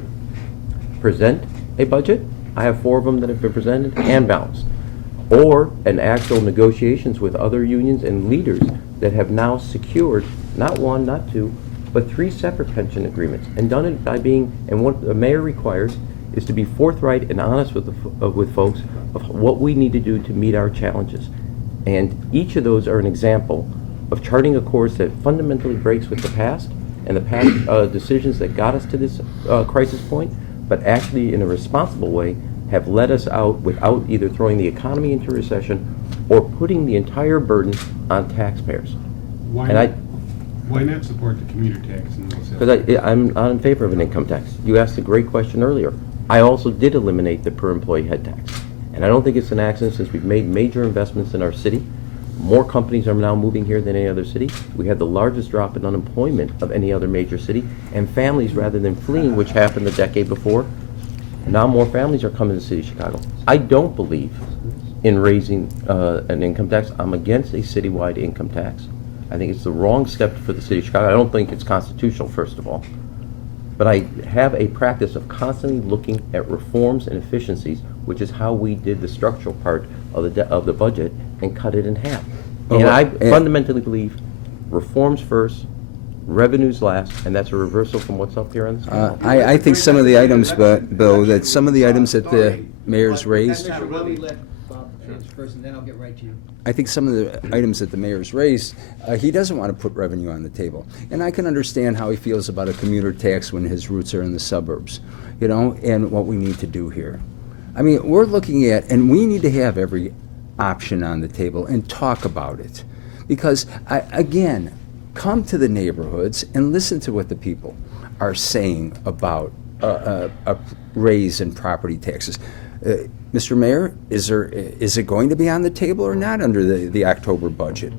present a budget, I have 4 of them that have been presented, and balanced, or an actual negotiations with other unions and leaders that have now secured not 1, not 2, but 3 separate pension agreements, and done it by being, and what the mayor requires is to be forthright and honest with folks of what we need to do to meet our challenges. And each of those are an example of charting a course that fundamentally breaks with the past and the past decisions that got us to this crisis point, but actually in a responsible way have led us out without either throwing the economy into recession or putting the entire burden on taxpayers. Why not support the commuter tax in those Because I'm not in favor of an income tax. You asked a great question earlier. I also did eliminate the per employee head tax. And I don't think it's an accident since we've made major investments in our city. More companies are now moving here than any other city. We had the largest drop in unemployment of any other major city. And families, rather than fleeing, which happened the decade before, now more families are coming to the city of Chicago. I don't believe in raising an income tax. I'm against a citywide income tax. I think it's the wrong step for the city of Chicago. I don't think it's constitutional, first of all. But I have a practice of constantly looking at reforms and efficiencies, which is how we did the structural part of the budget and cut it in half. And I fundamentally believe reforms first, revenues last, and that's a reversal from what's up here on the screen. I think some of the items, Bill, that some of the items that the mayor's raised, Commissioner, let me let Bob answer first, and then I'll get right to you. I think some of the items that the mayor's raised, he doesn't want to put revenue on the table. And I can understand how he feels about a commuter tax when his roots are in the suburbs, you know, and what we need to do here. I mean, we're looking at, and we need to have every option on the table and talk about it. Because, again, come to the neighborhoods and listen to what the people are saying about a raise in property taxes. Mr. Mayor, is it going to be on the table or not under the October budget?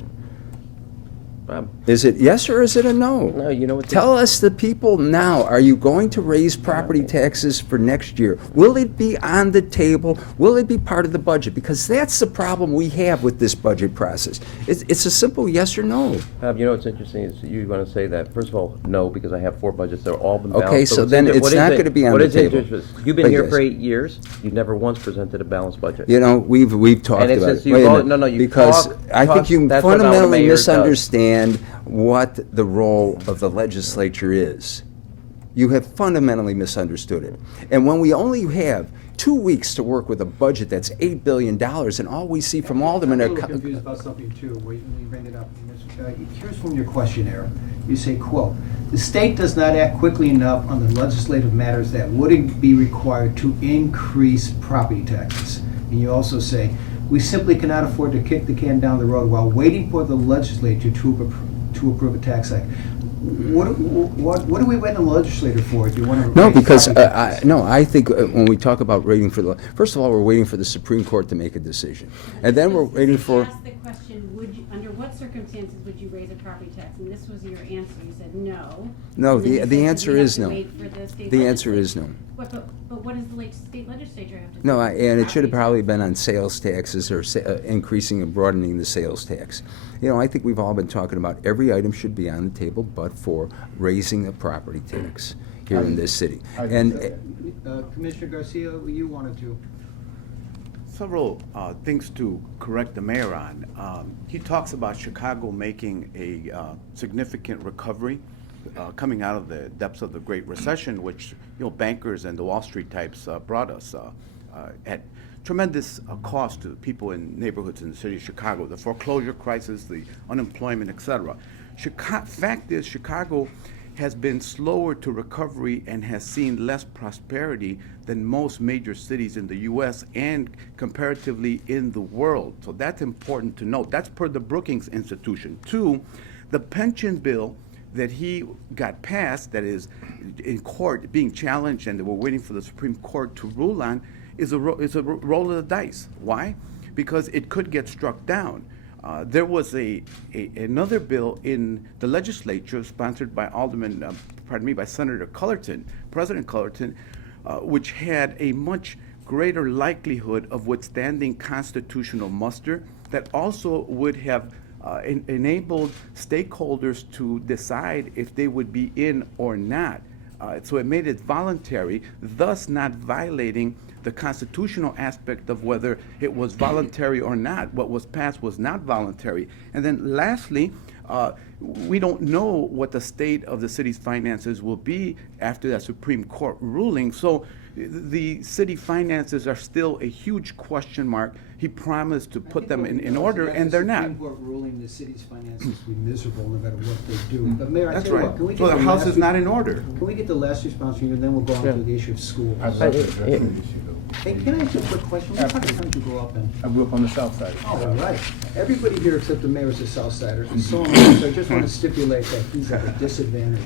Is it yes or is it a no? No, you know what? Tell us the people now, are you going to raise property taxes for next year? Will it be on the table? Will it be part of the budget? Because that's the problem we have with this budget process. It's a simple yes or no. You know what's interesting is you want to say that, first of all, no, because I have 4 budgets that are all been balanced. Okay, so then it's not going to be on the table. You've been But here yes. for 8 years. You've never once presented a balanced budget. You know, we've talked And it's about just it. you Wait a all- minute, no, no, you because talk- I think you that's what our fundamentally mayor does. misunderstand what the role of the legislature is. You have fundamentally misunderstood it. And when we only have 2 weeks to work with a budget that's $8 billion, and all we see from Alderman I'm a are... little confused about something too, when you bring it up. Here's from your questionnaire. You say, quote, "The state does not act quickly enough on the legislative matters that would be required to increase property taxes." And you also say, "We simply cannot afford to kick the can down the road while waiting for the legislature to approve a tax hike." What are we waiting on the legislator for? Do you want to No, raise because, property I think when we talk about waiting for the... First of all, we're waiting for the Supreme Court to make a decision. And then we're waiting for... Ask the question, under what circumstances would you raise a property tax? And this was your answer. You said no. No, And then you the said answer we have is to no. wait for the state The answer is legislature. no. But what does the state legislature have to do? No, with and it should have property probably tax? been on sales taxes or increasing and broadening the sales tax. You know, I think we've all been talking about every item should be on the table but for raising the property tax here in this city. And Commissioner Garcia, you wanted to. Several things to correct the mayor on. He talks about Chicago making a significant recovery coming out of the depths of the Great Recession, which bankers and the Wall Street types brought us at tremendous cost to people in neighborhoods in the city of Chicago, the foreclosure crisis, the unemployment, etc. Fact is, Chicago has been slower to recovery and has seen less prosperity than most major cities in the U.S. and comparatively in the world. So that's important to note. That's per the Brookings Institution. 2, the pension bill that he got passed, that is in court being challenged and that we're waiting for the Supreme Court to rule on, is a roll of the dice. Why? Because it could get struck down. There was another bill in the legislature sponsored by by Senator Cullerton, President Cullerton, which had a much greater likelihood of withstanding constitutional muster, that also would have enabled stakeholders to decide if they would be in or not. So it made it voluntary, thus not violating the constitutional aspect of whether it was voluntary or not. What was passed was not voluntary. And then lastly, we don't know what the state of the city's finances will be after that Supreme Court ruling. So the city finances are still a huge question mark. He promised to put them in order, and they're not. The Supreme Court ruling the city's finances will be miserable no matter what they do. But Mayor, I That's tell you right. what, can we So get the house last is not in order. Can we get the last response from you, and then we'll go on to the issue of schools? I'd love to address that issue, though. Hey, can I ask you a quick question? What part of town did you grow up in? I grew up on the south side. Oh, all right. Everybody here except the mayor is a South Sider, and so am I. So I just want to stipulate that he's at a disadvantage.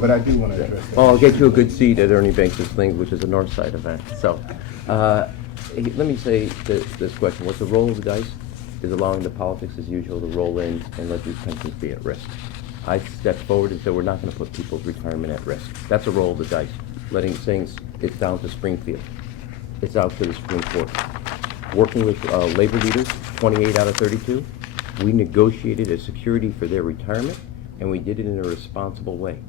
But I do want to address that. Well, I'll get you a good seat at Ernie Banks' thing, which is a north side event. So, let me say this question. What's the roll of the dice? is allowing the politics as usual to roll in and let these pensions be at risk. I stepped forward and said we're not going to put people's retirement at risk. That's a roll of the dice, saying it's down to Springfield. It's out to the Supreme Court. Working with labor leaders, 28 out of 32, we negotiated a security for their retirement, and we did it in a responsible way.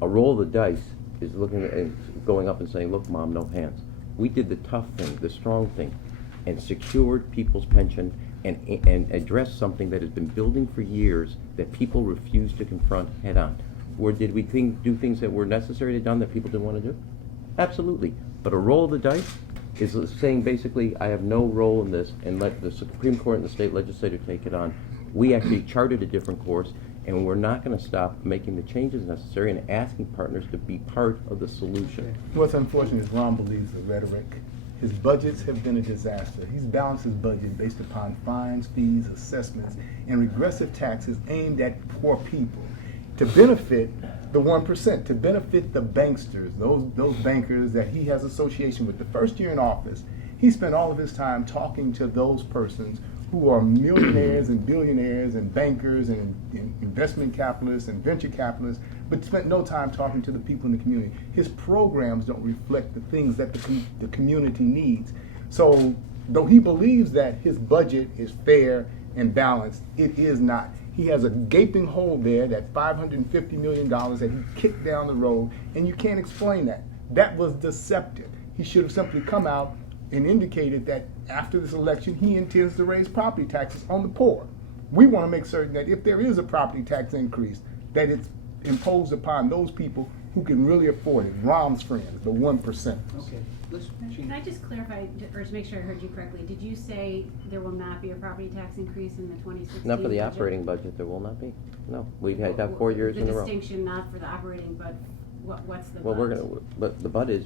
A roll of the dice is looking and going up and saying, look, Mom, no hands. We did the tough thing, the strong thing, and secured people's pension and addressed something that has been building for years that people refuse to confront head on. Or did we do things that were necessary to done that people didn't want to do? Absolutely. But a roll of the dice is saying basically, I have no role in this, and let the Supreme Court and the state legislature take it on. We actually charted a different course, and we're not going to stop making the changes necessary and asking partners to be part of the solution. What's unfortunate is Rahm believes the rhetoric. His budgets have been a disaster. He's balanced his budget based upon fines, fees, assessments, and regressive taxes aimed at poor people to benefit the 1%, to benefit the banksters, those bankers that he has association with. The first year in office, he spent all of his time talking to those persons who are millionaires and billionaires and bankers and investment capitalists and venture capitalists, but spent no time talking to the people in the community. His programs don't reflect the things that the community needs. So though he believes that his budget is fair and balanced, it is not. He has a gaping hole there, that $550 million that he kicked down the road, and you can't explain that. That was deceptive. He should have simply come out and indicated that after this election, he intends to raise property taxes on the poor. We want to make certain that if there is a property tax increase, that it's imposed upon those people who can really afford it. Rahm's friends, the 1%. Okay, let's. Can I just clarify, or to make sure I heard you correctly, did you say there will not be a property tax increase in the 2016 Not for the budget? operating budget, there will not be. No, we've had that 4 years in a row. The distinction, not for the operating, but what's the Well, but? but the but is,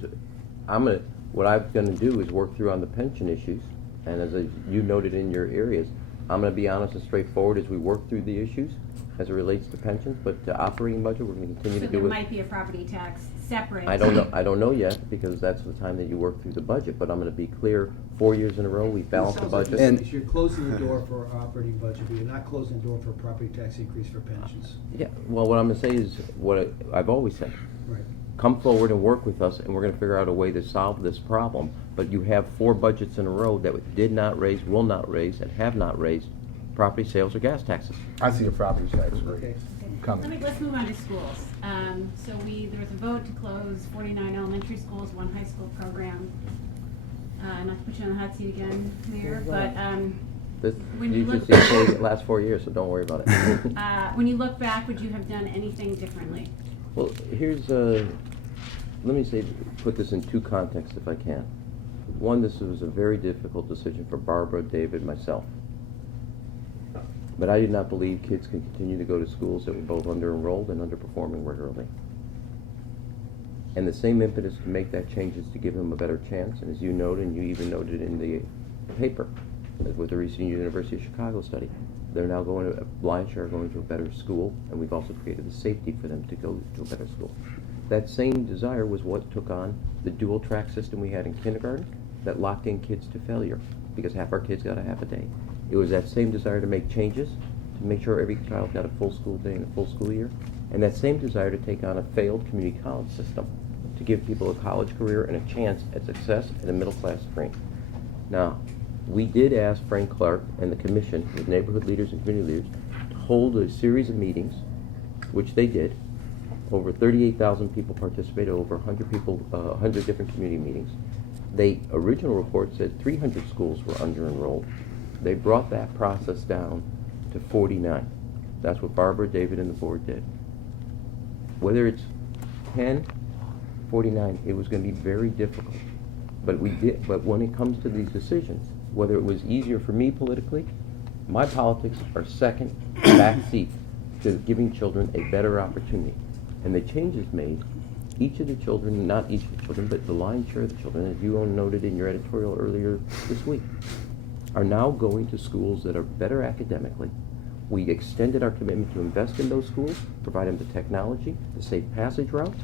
what I'm gonna do is work through on the pension issues, and as you noted in your areas, I'm gonna be honest and straightforward as we work through the issues as it relates to pensions, but the operating budget, we're gonna continue to So do there it. might be a property tax separate? I don't know yet, because that's the time that you work through the budget, but I'm gonna be clear, 4 years in a row, we balanced the budget. And- You're closing the door for operating budget, but you're not closing the door for a property tax increase for pensions. Yeah, well, what I'm gonna say is what I've always said. Right. Come forward and work with us, and we're gonna figure out a way to solve this problem. But you have 4 budgets in a row that did not raise, will not raise, and have not raised property sales or gas taxes. I see a property tax Okay. rate coming. Let's move on to schools. So there was a vote to close 49 elementary schools, 1 high school program. Not to put you on the hot seat again, Mayor, but This, when you you just look, see the last 4 years, so don't worry about it. when you look back, would you have done anything differently? Well, here's, let me put this in 2 contexts if I can. One, this was a very difficult decision for Barbara, David, myself. But I did not believe kids could continue to go to schools that were both under-enrolled and underperforming regularly. And the same impetus to make that change is to give them a better chance, and as you noted, and you even noted in the paper, with the recent University of Chicago study, they're now going to, a lion's share are going to a better school, and we've also created the safety for them to go to a better school. That same desire was what took on the dual track system we had in kindergarten that locked in kids to failure, because half our kids got a half a day. It was that same desire to make changes, to make sure every child got a full school day and a full school year, and that same desire to take on a failed community college system, to give people a college career and a chance at success at a middle class frame. Now, we did ask Frank Clark and the commission, with neighborhood leaders and community leaders, to hold a series of meetings, which they did. Over 38,000 people participated, over 100 people, 100 different community meetings. The original report said 300 schools were under-enrolled. They brought that process down to 49. That's what Barbara, David, and the board did. Whether it's 10, 49, it was going to be very difficult. But we did. But when it comes to these decisions, whether it was easier for me politically, my politics are second backseat to giving children a better opportunity. And the changes made, each of the children, not each of the children, but the lion's share of the children, as you noted in your editorial earlier this week, are now going to schools that are better academically. We extended our commitment to invest in those schools, provide them the technology, the safe passage routes,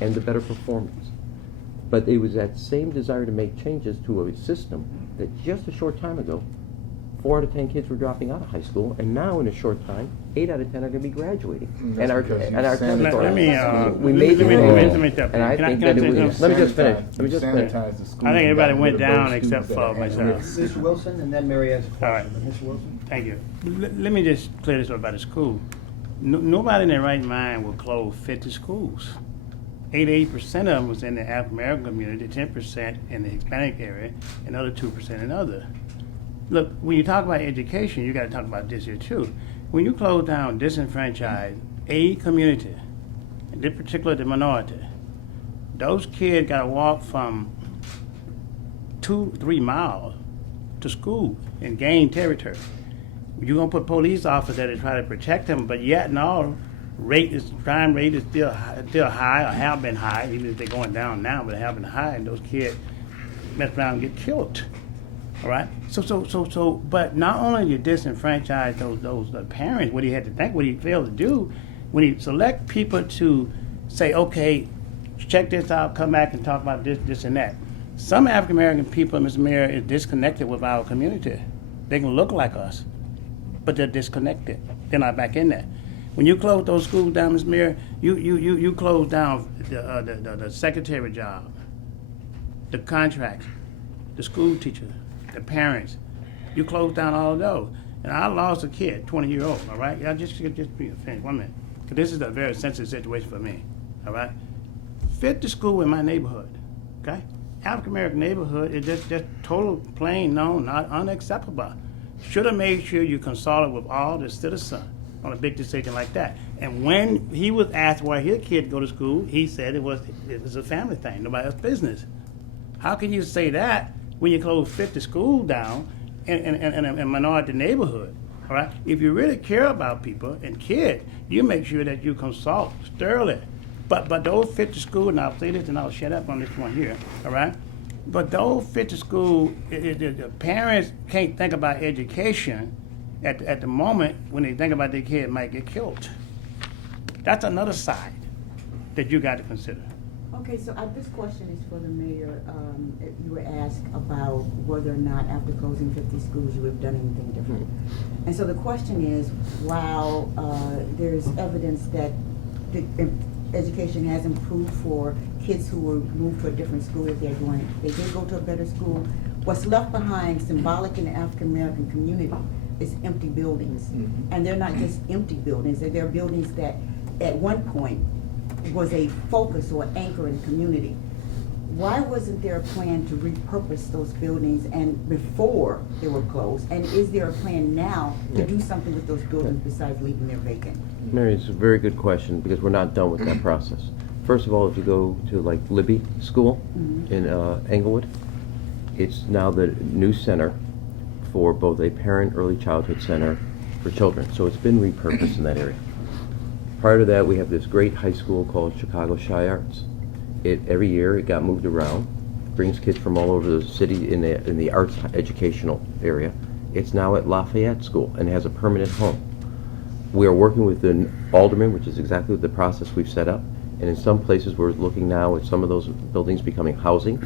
and the better performance. But it was that same desire to make changes to a system that just a short time ago 4 out of 10 kids were dropping out of high school, and now in a short time, 8 out of 10 are going to be graduating. That's And our because you and our sanitized- territory. We let made me it. interrupt that. And I Can I- think can I that say it was. something? Let me just finish. Let me just finish. Sanitize the schools I think and everybody got went rid of down those except students that for had myself. Mr. Wilson, and then Mary has a All right. question. Mr. Wilson? Thank you. Let me just clear this up about the school. Nobody in their right mind will close 50 schools. 88% of them was in the African American community, 10% in the Hispanic area, and another 2% in other. Look, when you talk about education, you got to talk about this here too. When you close down, disenfranchise a community, in particular the minority, those kids got to walk from 2-3 miles to school and gain territory. You're gonna put police officers there to try to protect them, but yet and all, crime rate is still high, or have been high, even if they're going down now, but they have been high, and those kids mess around and get killed. All right. But not only you disenfranchise those parents, what he had to think, what he failed to do, when he select people to say, okay, check this out, come back and talk about this, and that. Some African American people, Mr. Mayor, is disconnected with our community. They can look like us, but they're disconnected. They're not back in there. When you close those schools down, Mr. Mayor, you close down the secretary job, the contracts, the school teacher, the parents. You close down all of those. And I lost a kid, 20-year-old, all right? Y'all just finish 1 minute. Because this is a very sensitive situation for me, all right? Fit the school in my neighborhood, okay? African-American neighborhood is just total, plain, known, not unacceptable. Should have made sure you consulted with all the citizens on a big decision like that. And when he was asked why his kid go to school, he said it was a family thing, nobody else's business. How can you say that when you close 50 schools down in a minority neighborhood? All right? If you really care about people and kids, you make sure that you consult thoroughly. But those 50 schools, and I'll say this and I'll shut up on this one here, all right? But those 50 schools, the parents can't think about education at the moment when they think about their kid might get killed. That's another side that you got to consider. Okay, so this question is for the mayor. You were asked about whether or not after closing 50 schools you would have done anything different. And so the question is, while there's evidence that the education has improved for kids who were moved to a different school, if they did go to a better school, what's left behind symbolic in the African American community is empty buildings. Mm-hmm. And they're not just empty buildings, they're buildings that at one point was a focus or anchor in the community. Why wasn't there a plan to repurpose those buildings and before they were closed? And is there a plan now to do something with those buildings besides leaving them vacant? Mary, it's a very good question because we're not done with that process. First of all, if you go to like Libby School in Englewood, it's now the new center for both a parent early childhood center for children. So it's been repurposed in that area. Prior to that, we have this great high school called Chicago Shy Arts. Every year it got moved around, brings kids from all over the city in the arts educational area. It's now at Lafayette School and has a permanent home. We are working with the alderman, which is exactly the process we've set up. And in some places, we're looking now at some of those buildings becoming housing.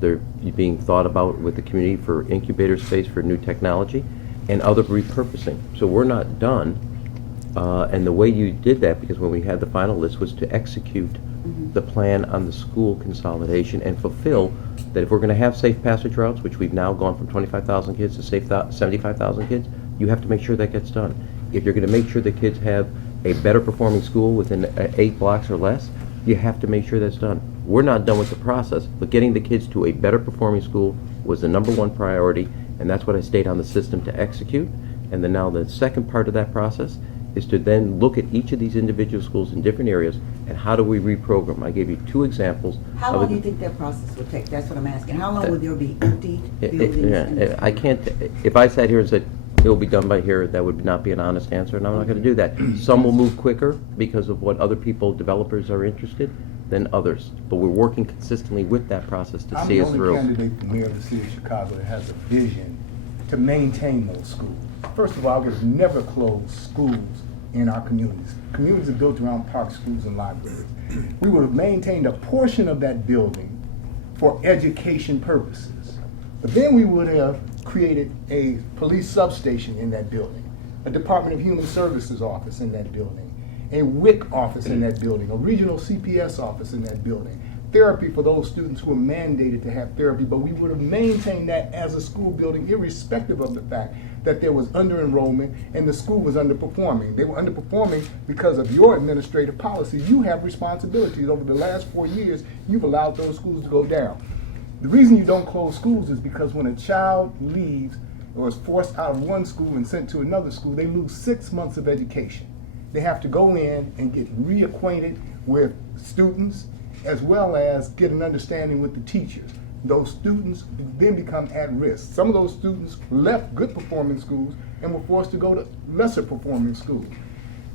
They're being thought about with the community for incubator space for new technology and other repurposing. So we're not done. And the way you did that, because when we had the final list, was to execute the plan on the school consolidation and fulfill that if we're going to have safe passage routes, which we've now gone from 25,000 kids to 75,000 kids, you have to make sure that gets done. If you're going to make sure the kids have a better performing school within 8 blocks or less, you have to make sure that's done. We're not done with the process, but getting the kids to a better performing school was the #1 priority, and that's what I stayed on the system to execute. And then now the second part of that process is to then look at each of these individual schools in different areas and how do we reprogram. I gave you 2 examples. How long do you think that process will take? That's what I'm asking. How long will there be empty buildings? I can't, if I sat here and said, it will be done by here, that would not be an honest answer, and I'm not going to do that. Some will move quicker because of what other people, developers are interested than others. But we're working consistently with that process to see us through. I'm the only candidate for mayor of the city of Chicago that has a vision to maintain those schools. First of all, there's never closed schools in our communities. Communities are built around park schools and libraries. We would have maintained a portion of that building for education purposes. But then we would have created a police substation in that building, a Department of Human Services office in that building, a WIC office in that building, a regional CPS office in that building, therapy for those students who are mandated to have therapy, but we would have maintained that as a school building irrespective of the fact that there was under-enrollment and the school was underperforming. They were underperforming because of your administrative policy. You have responsibilities. Over the last 4 years, you've allowed those schools to go down. The reason you don't close schools is because when a child leaves or is forced out of one school and sent to another school, they lose 6 months of education. They have to go in and get reacquainted with students as well as get an understanding with the teachers. Those students then become at risk. Some of those students left good performing schools and were forced to go to lesser performing schools.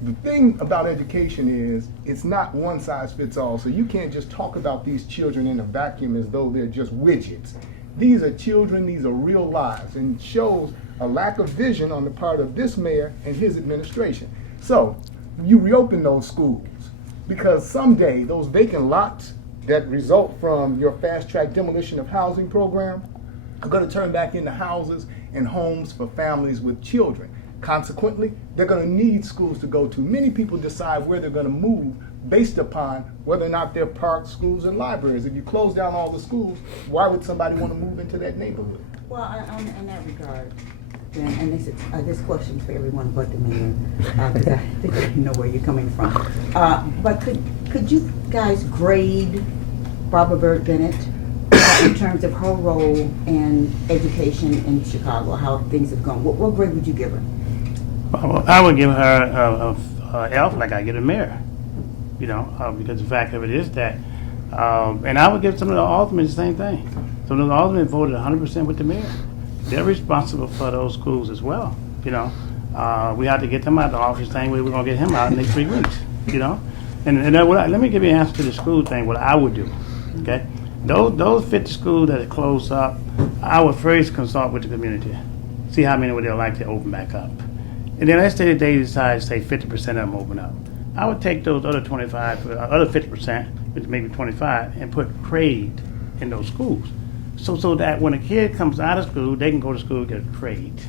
The thing about education is it's not one size fits all, so you can't just talk about these children in a vacuum as though they're just widgets. These are children, these are real lives, and it shows a lack of vision on the part of this mayor and his administration. So you reopen those schools because someday those vacant lots that result from your fast-track demolition of housing program are going to turn back into houses and homes for families with children. Consequently, they're going to need schools to go to. Many people decide where they're going to move based upon whether or not they're parks, schools, and libraries. If you close down all the schools, why would somebody want to move into that neighborhood? Well, in that regard, then, and this question for everyone but the mayor, because I think I know where you're coming from. But could you guys grade Barbara Byrd Bennett in terms of her role in education in Chicago, how things have gone? What grade would you give her? Well, I would give her a F like I give a mayor, because the fact of it is that, and I would give some of the aldermen the same thing. Some of the aldermen voted 100% with the mayor. They're responsible for those schools as well, We have to get them out of the office the same way we're going to get him out in the next 3 weeks, And let me give you an answer to the school thing, what I would do, okay? Those 50 schools that are closed up, I would first consult with the community, see how many would they like to open back up. And then let's say that they decide to say 50% of them open up. I would take those other 50%, which maybe 25, and put trade in those schools. So that when a kid comes out of school, they can go to school and get a trade.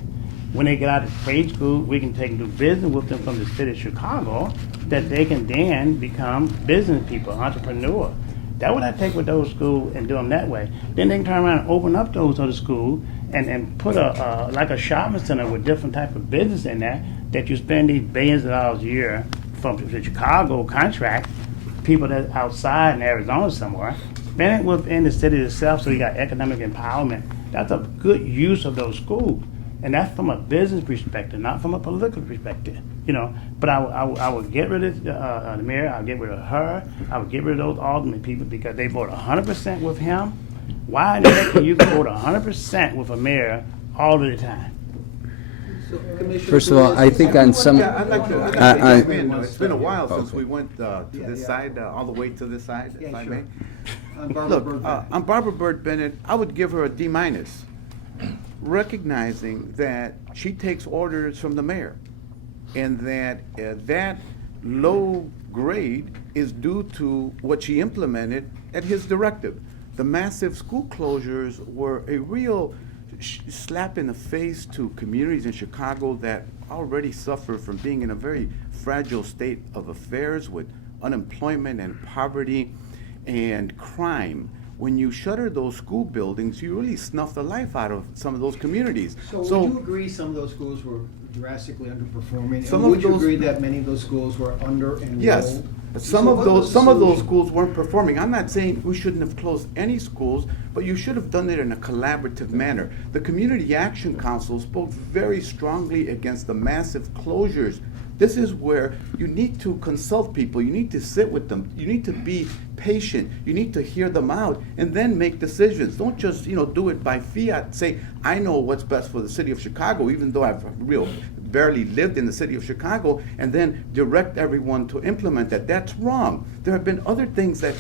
When they get out of trade school, we can take and do business with them from the city of Chicago, that they can then become business people, entrepreneurs. That would I take with those schools and do them that way. Then they can turn around and open up those other schools and put like a shopping center with different type of business in there, that you spend these billions of dollars a year from the Chicago contract, people that's outside in Arizona somewhere, spend it within the city itself so you got economic empowerment. That's a good use of those schools. And that's from a business perspective, not from a political perspective, But I would get rid of the mayor, I would get rid of her, I would get rid of those alderman people because they vote 100% with him. Why in the heck can you vote 100% with a mayor all of the time? First of all, I think on some... Yeah, I'd like to, it's been a while since we went to this side, all the way to this side, if I may. Look, on Barbara Byrd Bennett, I would give her a D-, recognizing that she takes orders from the mayor, and that that low grade is due to what she implemented at his directive. The massive school closures were a real slap in the face to communities in Chicago that already suffer from being in a very fragile state of affairs with unemployment and poverty and crime. When you shutter those school buildings, you really snuff the life out of some of those communities. So would you agree some of those schools were drastically underperforming? Some And would of you those- agree that many of those schools were under-enrolled? Yes, some So of what was the those solution? schools weren't performing. I'm not saying we shouldn't have closed any schools, but you should have done it in a collaborative manner. The Community Action Council spoke very strongly against the massive closures. This is where you need to consult people, you need to sit with them, you need to be patient, you need to hear them out, and then make decisions. Don't just, do it by fiat, say, I know what's best for the city of Chicago, even though I've barely lived in the city of Chicago, and then direct everyone to implement that. That's wrong. There have been other things that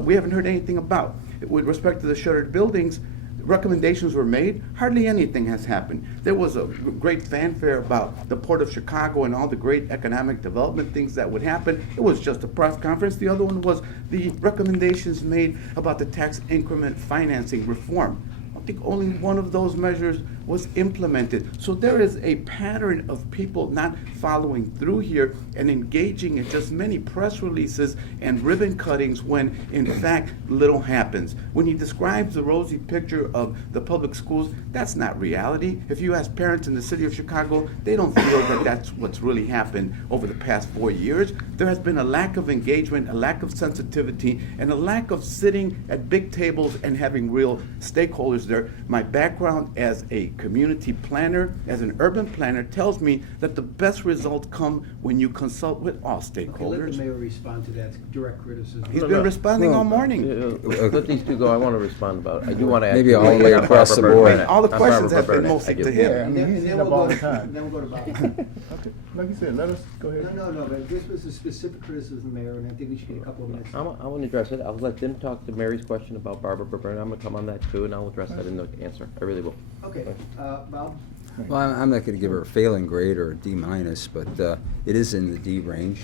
we haven't heard anything about. With respect to the shuttered buildings, recommendations were made, hardly anything has happened. There was a great fanfare about the Port of Chicago and all the great economic development things that would happen. It was just a press conference. The other one was the recommendations made about the tax increment financing reform. don't think only one of those measures was implemented. So there is a pattern of people not following through here and engaging in just many press releases and ribbon cuttings when in fact little happens. When he describes the rosy picture of the public schools, that's not reality. If you ask parents in the city of Chicago, they don't feel that that's what's really happened over the past 4 years. There has been a lack of engagement, a lack of sensitivity, and a lack of sitting at big tables and having real stakeholders there. My background as a community planner, as an urban planner, tells me that the best results come when you consult with all Okay, let stakeholders. the mayor respond to that direct criticism. He's been responding all morning. Let these two go. I want to respond about it. I do want to ask. Maybe you all one the way thing on across the Barbara board. Burnett. All the On questions Barbara have been Burnett, mostly I give to you- him. Yeah, I And mean, then, he's and then up we'll all go the time. then we'll go to Bob. Okay, like you said, let us go ahead. No, but this was a specific criticism, Mayor, and I think we should get a couple of minutes. I want to address it. I'll let them talk to Mary's question about Barbara Burnett. I'm going to come on that too, and I'll address that in the answer. I really will. Okay, Bob? Well, I'm not going to give her a failing grade or a D minus, but it is in the D range.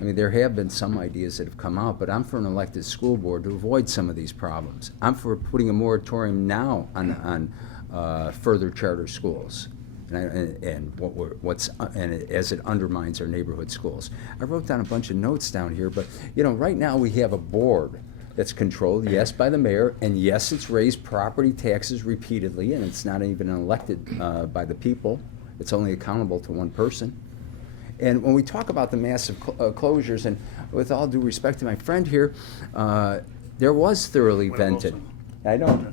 I mean, there have been some ideas that have come out, but I'm for an elected school board to avoid some of these problems. I'm for putting a moratorium now on further charter schools, and as it undermines our neighborhood schools. I wrote down a bunch of notes down here, but right now we have a board that's controlled, yes, by the mayor, and yes, it's raised property taxes repeatedly, and it's not even elected by the people. It's only accountable to one person. And when we talk about the massive closures, and with all due respect to my friend here, there was thoroughly Willie vented. Wilson. I know.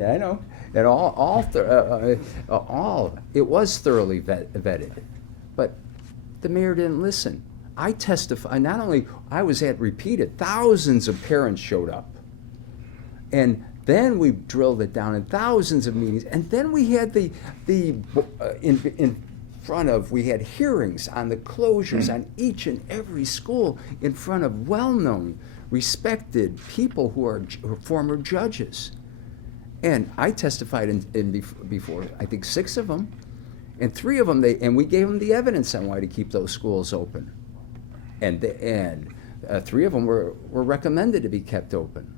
And it was thoroughly vetted, but the mayor didn't listen. I testify. Not only I was at repeated, thousands of parents showed up. And then we drilled it down in thousands of meetings, and then we had we had hearings on the closures on each and every school in front of well-known, respected people who are former judges. And I testified before, I think 6 of them, and 3 of them, and we gave them the evidence on why to keep those schools open. And 3 of them were recommended to be kept open.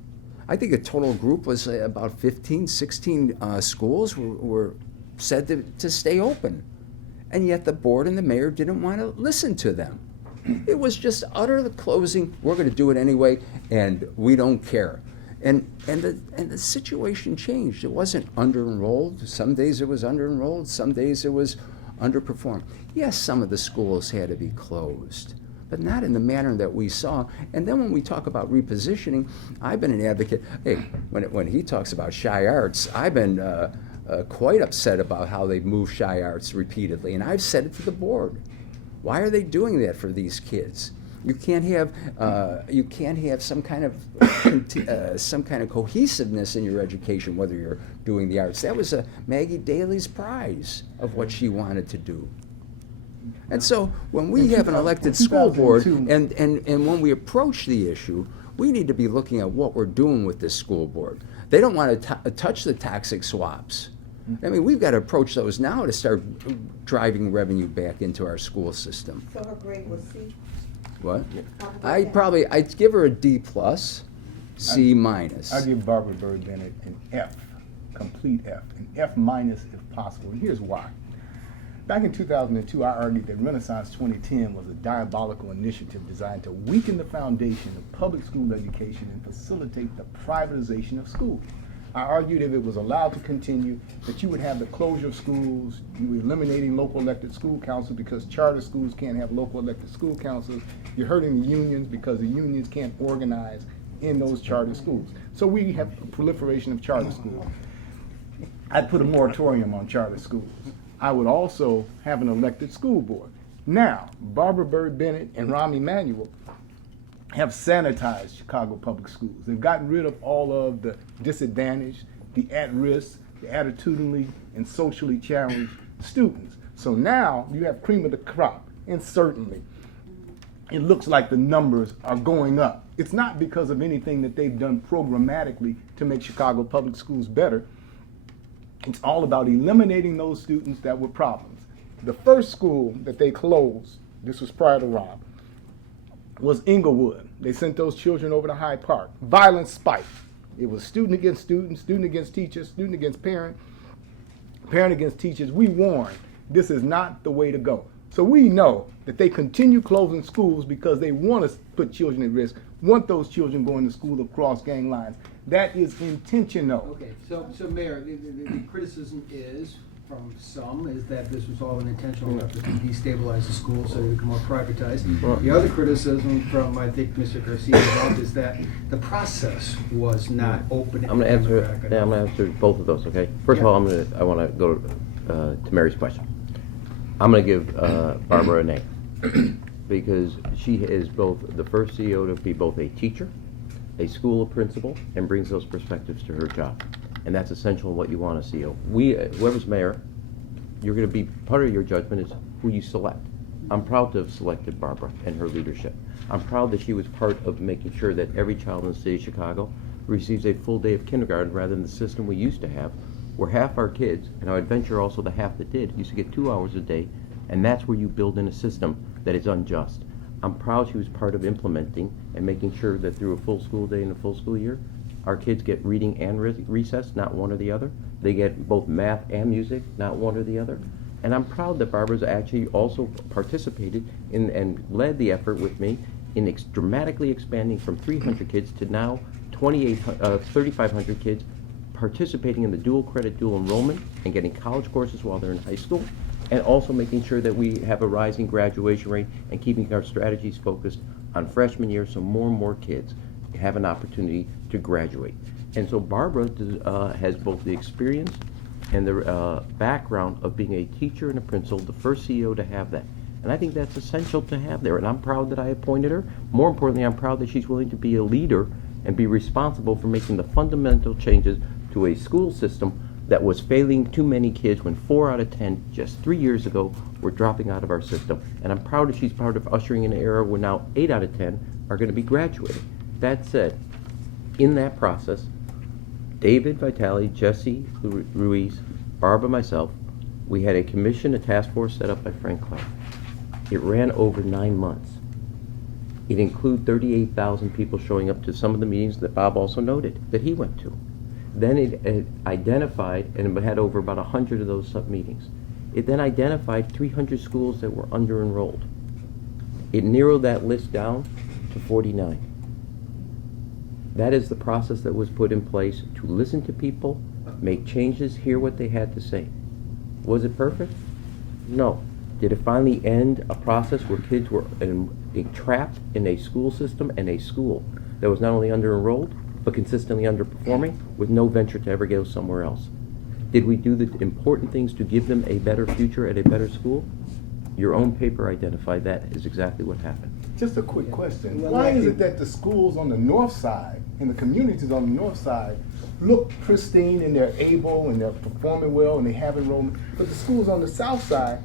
I think a total group was about 15, 16 schools were said to stay open. And yet the board and the mayor didn't want to listen to them. It was just utter closing. We're going to do it anyway, and we don't care. And the situation changed. It wasn't under-enrolled. Some days it was under-enrolled. Some days it was underperformed. Yes, some of the schools had to be closed, but not in the manner that we saw. And then when we talk about repositioning, I've been an advocate. Hey, when he talks about Shy Arts, I've been quite upset about how they've moved Shy Arts repeatedly, and I've said it to the board. Why are they doing that for these kids? You can't have some kind of cohesiveness in your education, whether you're doing the arts. That was Maggie Daly's prize of what she wanted to do. And so when we have an elected school board, and when we approach the issue, we need to be looking at what we're doing with this school board. They don't want to touch the toxic swaps. I mean, we've got to approach those now to start driving revenue back into our school system. So her grade was C? What? I'd give her a D plus, C minus. I give Barbara Bennett an F, complete F, an F minus if possible. And here's why. Back in 2002, I argued that Renaissance 2010 was a diabolical initiative designed to weaken the foundation of public school education and facilitate the privatization of schools. I argued if it was allowed to continue, that you would have the closure of schools, you were eliminating local elected school councils because charter schools can't have local elected school councils. You're hurting the unions because the unions can't organize in those charter schools. So we have a proliferation of charter schools. I'd put a moratorium on charter schools. I would also have an elected school board. Now, Barbara Bennett and Rahm Emanuel have sanitized Chicago public schools. They've gotten rid of all of the disadvantaged, the at-risk, the attitudinally and socially challenged students. So now you have cream of the crop, and certainly it looks like the numbers are going up. It's not because of anything that they've done programmatically to make Chicago public schools better. It's all about eliminating those students that were problems. The first school that they closed, this was prior to Rahm, was Inglewood. They sent those children over to Hyde Park. Violence spiked. It was student against student, student against teacher, student against parent, parent against teachers. We warned, this is not the way to go. So we know that they continue closing schools because they want to put children at risk, want those children going to school across gang lines. That is intentional. Okay, so Mayor, the criticism is, from some, is that this was all an intentional effort to destabilize the school so they become more privatized. The other criticism from, I think, Mr. Garcia involved is that the process was not open and I'm gonna answer, democratic yeah, I'm gonna answer both of those, okay? First of Yeah. all, I wanna go to Mary's question. I'm gonna give Barbara an A, because she is both the first CEO to be both a teacher, a school principal, and brings those perspectives to her job. And that's essential in what you want a CEO. Whoever's mayor, you're gonna be, part of your judgment is who you select. I'm proud to have selected Barbara and her leadership. I'm proud that she was part of making sure that every child in the city of Chicago receives a full day of kindergarten rather than the system we used to have, where half our kids, and I would venture also the half that did, used to get 2 hours a day, and that's where you build in a system that is unjust. I'm proud she was part of implementing and making sure that through a full school day and a full school year, our kids get reading and recess, not one or the other. They get both math and music, not one or the other. And I'm proud that Barbara's actually also participated in and led the effort with me in dramatically expanding from 300 kids to now 3,500 kids participating in the dual credit, dual enrollment, and getting college courses while they're in high school, and also making sure that we have a rising graduation rate and keeping our strategies focused on freshman year so more and more kids have an opportunity to graduate. And so Barbara has both the experience and the background of being a teacher and a principal, the first CEO to have that. And I think that's essential to have there, and I'm proud that I appointed her. More importantly, I'm proud that she's willing to be a leader and be responsible for making the fundamental changes to a school system that was failing too many kids when 4 out of 10 just 3 years ago were dropping out of our system. And I'm proud that she's part of ushering in an era where now 8 out of 10 are going to be graduating. That said, in that process, David Vitale, Jesse Ruiz, Barbara, myself, we had a commission, a task force set up by Frank Clark. It ran over 9 months. It included 38,000 people showing up to some of the meetings that Bob also noted that he went to. Then it identified, and it had over about 100 of those sub-meetings. It then identified 300 schools that were under-enrolled. It narrowed that list down to 49. That is the process that was put in place to listen to people, make changes, hear what they had to say. Was it perfect? No. Did it finally end a process where kids were trapped in a school system and a school that was not only under-enrolled, but consistently underperforming with no venture to ever go somewhere else? Did we do the important things to give them a better future at a better school? Your own paper identified that is exactly what happened. Just a quick question. Why is it that the schools on the north side and the communities on the north side look pristine and they're able and they're performing well and they have enrollment, but the schools on the south side,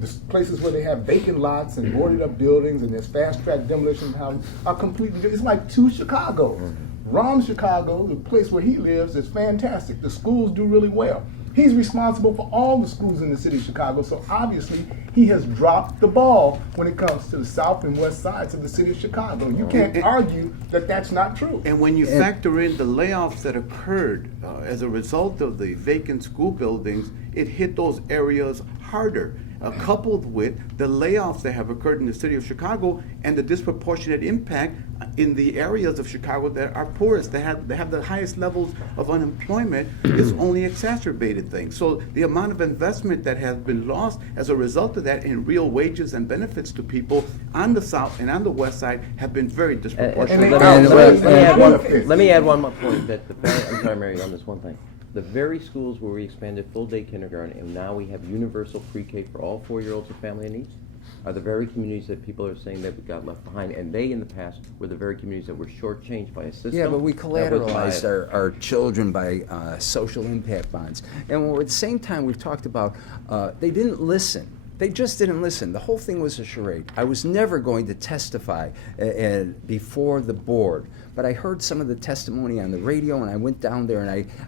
the places where they have vacant lots and boarded up buildings and there's fast track demolition houses, are completely different? It's like two Chicagos. Rahm Chicago, the place where he lives, is fantastic. The schools do really well. He's responsible for all the schools in the city of Chicago, so obviously he has dropped the ball when it comes to the south and west sides of the city of Chicago. You can't argue that that's not true. And when you factor in the layoffs that occurred as a result of the vacant school buildings, it hit those areas harder. Coupled with the layoffs that have occurred in the city of Chicago and the disproportionate impact in the areas of Chicago that are poorest, that have the highest levels of unemployment, it's only exacerbated things. So the amount of investment that has been lost as a result of that in real wages and benefits to people on the south and on the west side have been very disproportionate. Let me add one more point. I'm sorry, Mary, on this one thing. The very schools where we expanded full-day kindergarten and now we have universal pre-K for all 4-year-olds with family needs are the very communities that people are saying that we got left behind. And they, in the past, were the very communities that were shortchanged by a system. Yeah, but we that was collateralized our children by social impact bonds. And at the same time, we've talked about they didn't listen. They just didn't listen. The whole thing was a charade. I was never going to testify before the board. but I heard some of the testimony on the radio, and I went down there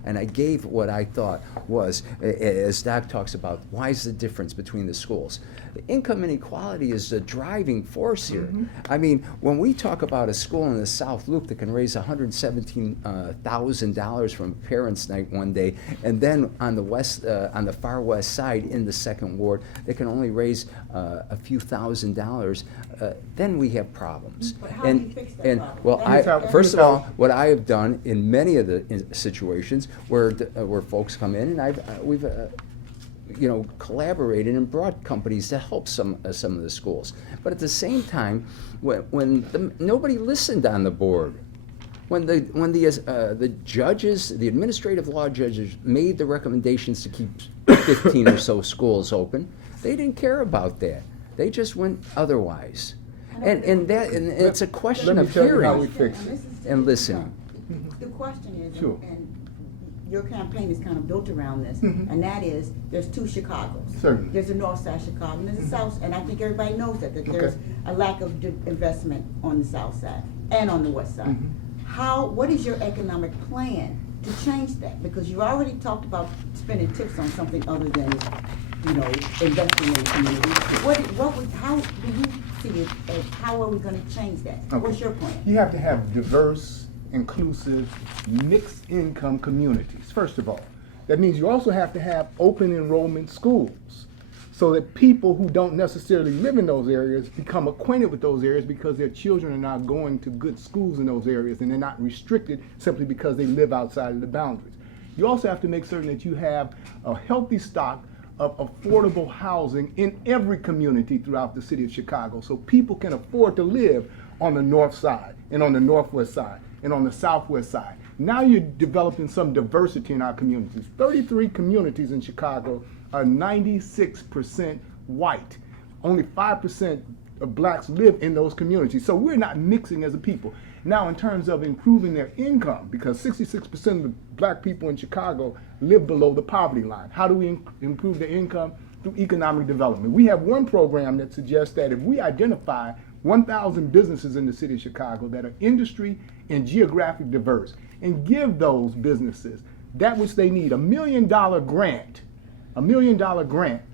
and I gave what I thought was, as Doc talks about, why is the difference between the schools? Income inequality is the driving force here. I mean, when we talk about a school in the South Loop that can raise $117,000 from parents' night one day, and then on the far west side in the second ward, they can only raise a few $1,000s. Then we have problems. But how do you fix that problem? Well, That's- first of all, what I have done in many of the situations where folks come in, and we've collaborated and brought companies to help some of the schools. But at the same time, nobody listened on the board. When the judges, the administrative law judges, made the recommendations to keep 15 or so schools open, they didn't care about that. They just went otherwise. And it's a question Let me of tell you how we hearing fix it. and listening. The question is, Sure. and your campaign is kind of built around this, and that is, there's two Chicagos. Certainly. There's a north side Chicago, and there's a south, and I think everybody knows that there's Okay. a lack of investment on the south side and on the west side. What is your economic plan to change that? Because you already talked about spending tips on something other than, investing in the community. How do you see it, and how are we gonna change that? Okay. What's your plan? You have to have diverse, inclusive, mixed income communities, first of all. That means you also have to have open enrollment schools so that people who don't necessarily live in those areas become acquainted with those areas because their children are not going to good schools in those areas and they're not restricted simply because they live outside of the boundaries. You also have to make certain that you have a healthy stock of affordable housing in every community throughout the city of Chicago so people can afford to live on the north side and on the northwest side and on the southwest side. Now you're developing some diversity in our communities. 33 communities in Chicago are 96% white. Only 5% of blacks live in those communities. So we're not mixing as a people. Now in terms of improving their income, because 66% of the black people in Chicago live below the poverty line. How do we improve their income? Through economic development. We have one program that suggests that if we identify 1,000 businesses in the city of Chicago that are industry and geographic diverse, and give those businesses that which they need, $1 million grant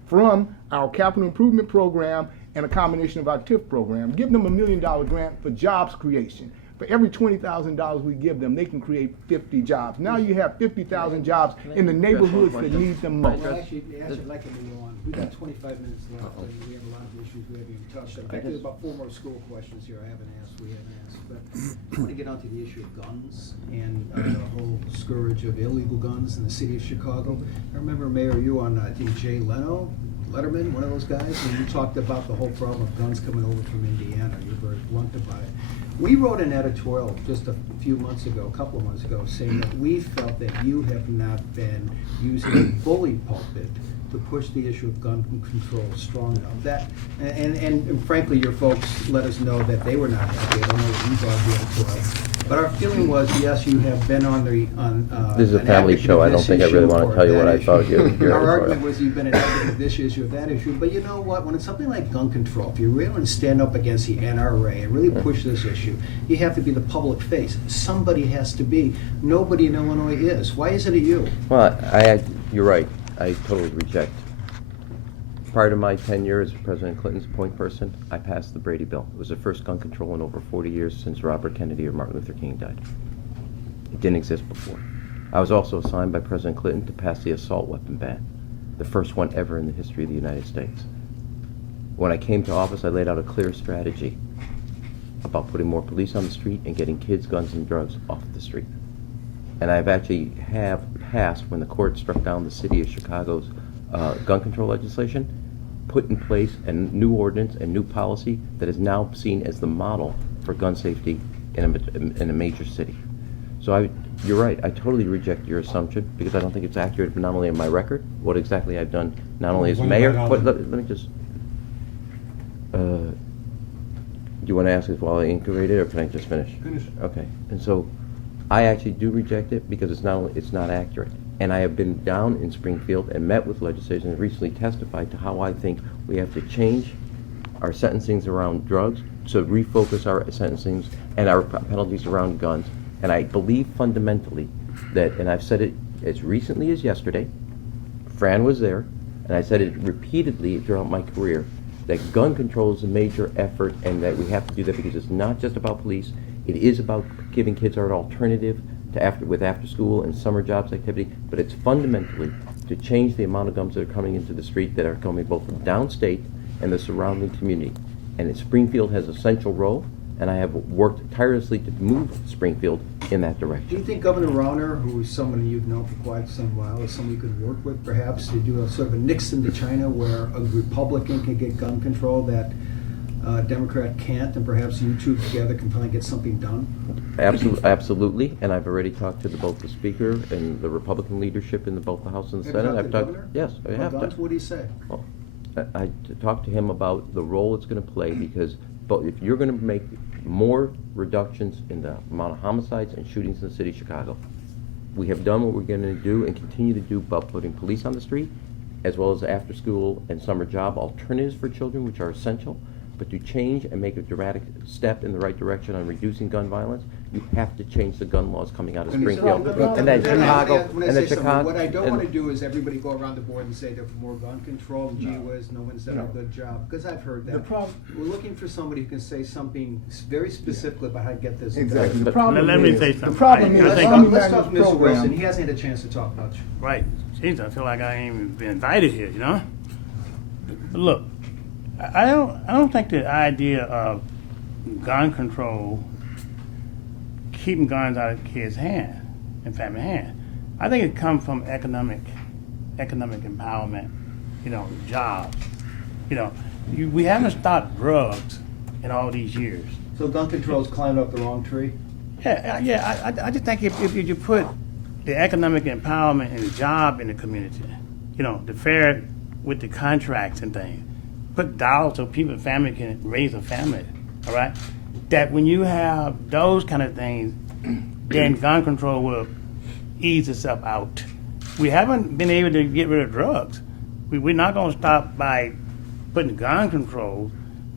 from our capital improvement program and a combination of our TIF program. Give them $1 million grant for jobs creation. For every $20,000 we give them, they can create 50 jobs. Now you have 50,000 jobs in the neighborhoods that need them most. Well, actually, I'd like to move on. We've got 25 minutes left, and we have a lot of issues we haven't even touched on. In fact, there's about 4 more school questions here we haven't asked. But I want to get onto the issue of guns and the whole scourge of illegal guns in the city of Chicago. I remember, Mayor, you on, I think, Jay Letterman, one of those guys, and you talked about the whole problem of guns coming over from Indiana. You're very blunt about it. We wrote an editorial just a couple of months ago, saying that we felt that you have not been using a bully pulpit to push the issue of gun control strong enough. That and frankly, your folks let us know that they were not happy. I don't know what you thought of the editorial. But our feeling was, yes, you have been on This is a family show. I don't think I really want to tell you what I thought of your Our argument editorial. was you've been an advocate of this issue, of that issue. But you know what? When it's something like gun control, if you're really going to stand up against the NRA and really push this issue, you have to be the public face. Somebody has to be. Nobody in Illinois is. Why isn't it you? Well, you're right. I totally reject. Prior to my tenure as President Clinton's point person, I passed the Brady Bill. It was the first gun control in over 40 years since Robert Kennedy or Martin Luther King died. It didn't exist before. I was also assigned by President Clinton to pass the assault weapon ban, the first one ever in the history of the United States. When I came to office, I laid out a clear strategy about putting more police on the street and getting kids, guns, and drugs off the street. And I've actually passed, when the court struck down the city of Chicago's gun control legislation, put in place a new ordinance and new policy that is now seen as the model for gun safety in a major city. So you're right, I totally reject your assumption because I don't think it's accurate, not only in my record, what exactly I've done, not only as mayor, but let me just, do you want to ask it while I incubate it, or can I just finish? Finish. Okay, and so I actually do reject it because it's not accurate. And I have been down in Springfield and met with legislators and recently testified to how I think we have to change our sentencings around drugs, to refocus our sentencings and our penalties around guns. And I believe fundamentally that, and I've said it as recently as yesterday, Fran was there, and I said it repeatedly throughout my career, that gun control is a major effort and that we have to do that because it's not just about police, it is about giving kids an alternative to with after school and summer jobs activity, but it's fundamentally to change the amount of guns that are coming into the street that are coming both from downstate and the surrounding community. And Springfield has an essential role, and I have worked tirelessly to move Springfield in that Do you direction. think Governor Rauner, who is someone you've known for quite some while, is someone you could work with perhaps to do a sort of a Nixon to China where a Republican can get gun control that a Democrat can't, and perhaps you two together can finally get something done? Absolutely, and I've already talked to both the Speaker and the Republican leadership in both the House and the Have you Senate. talked to the I've governor? Yes, I have. Guns, what do you say? Well, I talked to him about the role it's going to play because if you're going to make more reductions in the amount of homicides and shootings in the city of Chicago, we have done what we're going to do and continue to do about putting police on the street, as well as after school and summer job alternatives for children, which are essential. But to change and make a dramatic step in the right direction on reducing gun violence, you have to change the gun laws coming out of Springfield. And then Chicago, and then Chicago. What I don't want to do is everybody go around the board and say they're for more gun control, and gee whiz, no one's done a good job, because I've heard that. We're looking for somebody who can say something very specifically about how to get this done. Exactly. The But problem let me is, say the something. problem I is, think- Let's talk to Mr. Wilson, program. he hasn't had a chance to talk about you. Right. Jeez, I feel like I ain't even been invited here, you know? But look, I don't think the idea of gun control, keeping guns out of kids' hand and family hand, I think it comes from economic empowerment, jobs. We haven't stopped drugs in all these years. So gun control's climbed up the wrong tree? I just think if you put the economic empowerment and the job in the community, the fair with the contracts and things, put dollars so people, family can raise a family, all right? That when you have those kind of things, then gun control will ease itself out. We haven't been able to get rid of drugs. We're not gonna stop by putting gun control,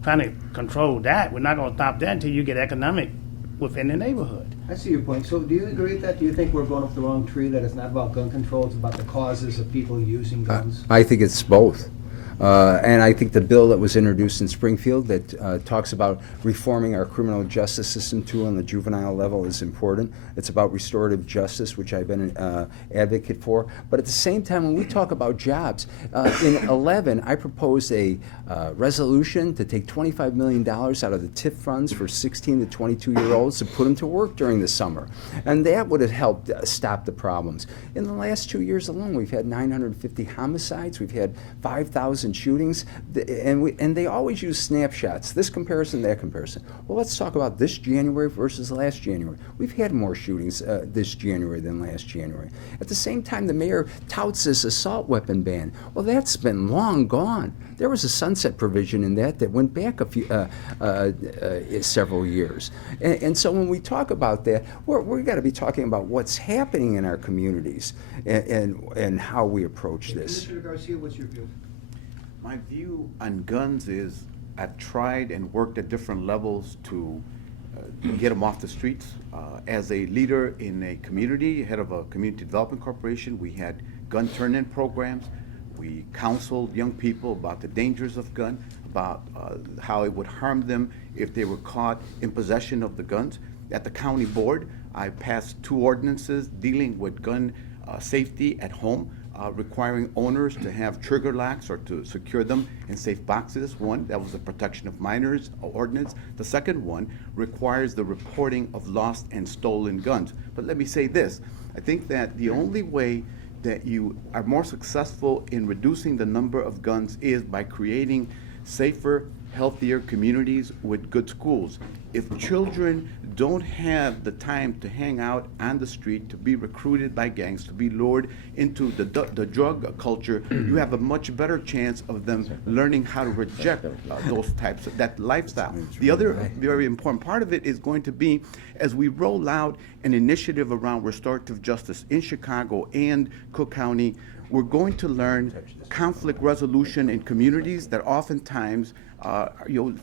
trying to control that. We're not gonna stop that until you get economic within the neighborhood. I see your point. So do you agree with that? Do you think we're going up the wrong tree, that it's not about gun control, it's about the causes of people using guns? I think it's both. And I think the bill that was introduced in Springfield that talks about reforming our criminal justice system too on the juvenile level is important. It's about restorative justice, which I've been an advocate for. But at the same time, when we talk about jobs, in 11, I proposed a resolution to take $25 million out of the TIF funds for 16 to 22-year-olds to put them to work during the summer. And that would have helped stop the problems. In the last 2 years alone, we've had 950 homicides. We've had 5,000 shootings, and they always use snapshots, this comparison, that comparison. Well, let's talk about this January versus last January. We've had more shootings this January than last January. At the same time, the mayor touts this assault weapon ban. Well, that's been long gone. There was a sunset provision in that went back a few, several years. And so when we talk about that, we've got to be talking about what's happening in our communities and how we approach this. Mr. Garcia, what's your view? My view on guns is I've tried and worked at different levels to get them off the streets. As a leader in a community, head of a community development corporation, we had gun turn-in programs. We counseled young people about the dangers of gun, about how it would harm them if they were caught in possession of the guns. At the county board, I passed 2 ordinances dealing with gun safety at home, requiring owners to have trigger locks or to secure them in safe boxes. One, that was the protection of minors ordinance. The second one requires the reporting of lost and stolen guns. But let me say this, I think that the only way that you are more successful in reducing the number of guns is by creating safer, healthier communities with good schools. If children don't have the time to hang out on the street, to be recruited by gangs, to be lured into the drug culture, you have a much better chance of them learning how to reject those types of that lifestyle. The other very important part of it is going to be as we roll out an initiative around restorative justice in Chicago and Cook County, we're going to learn conflict resolution in communities that oftentimes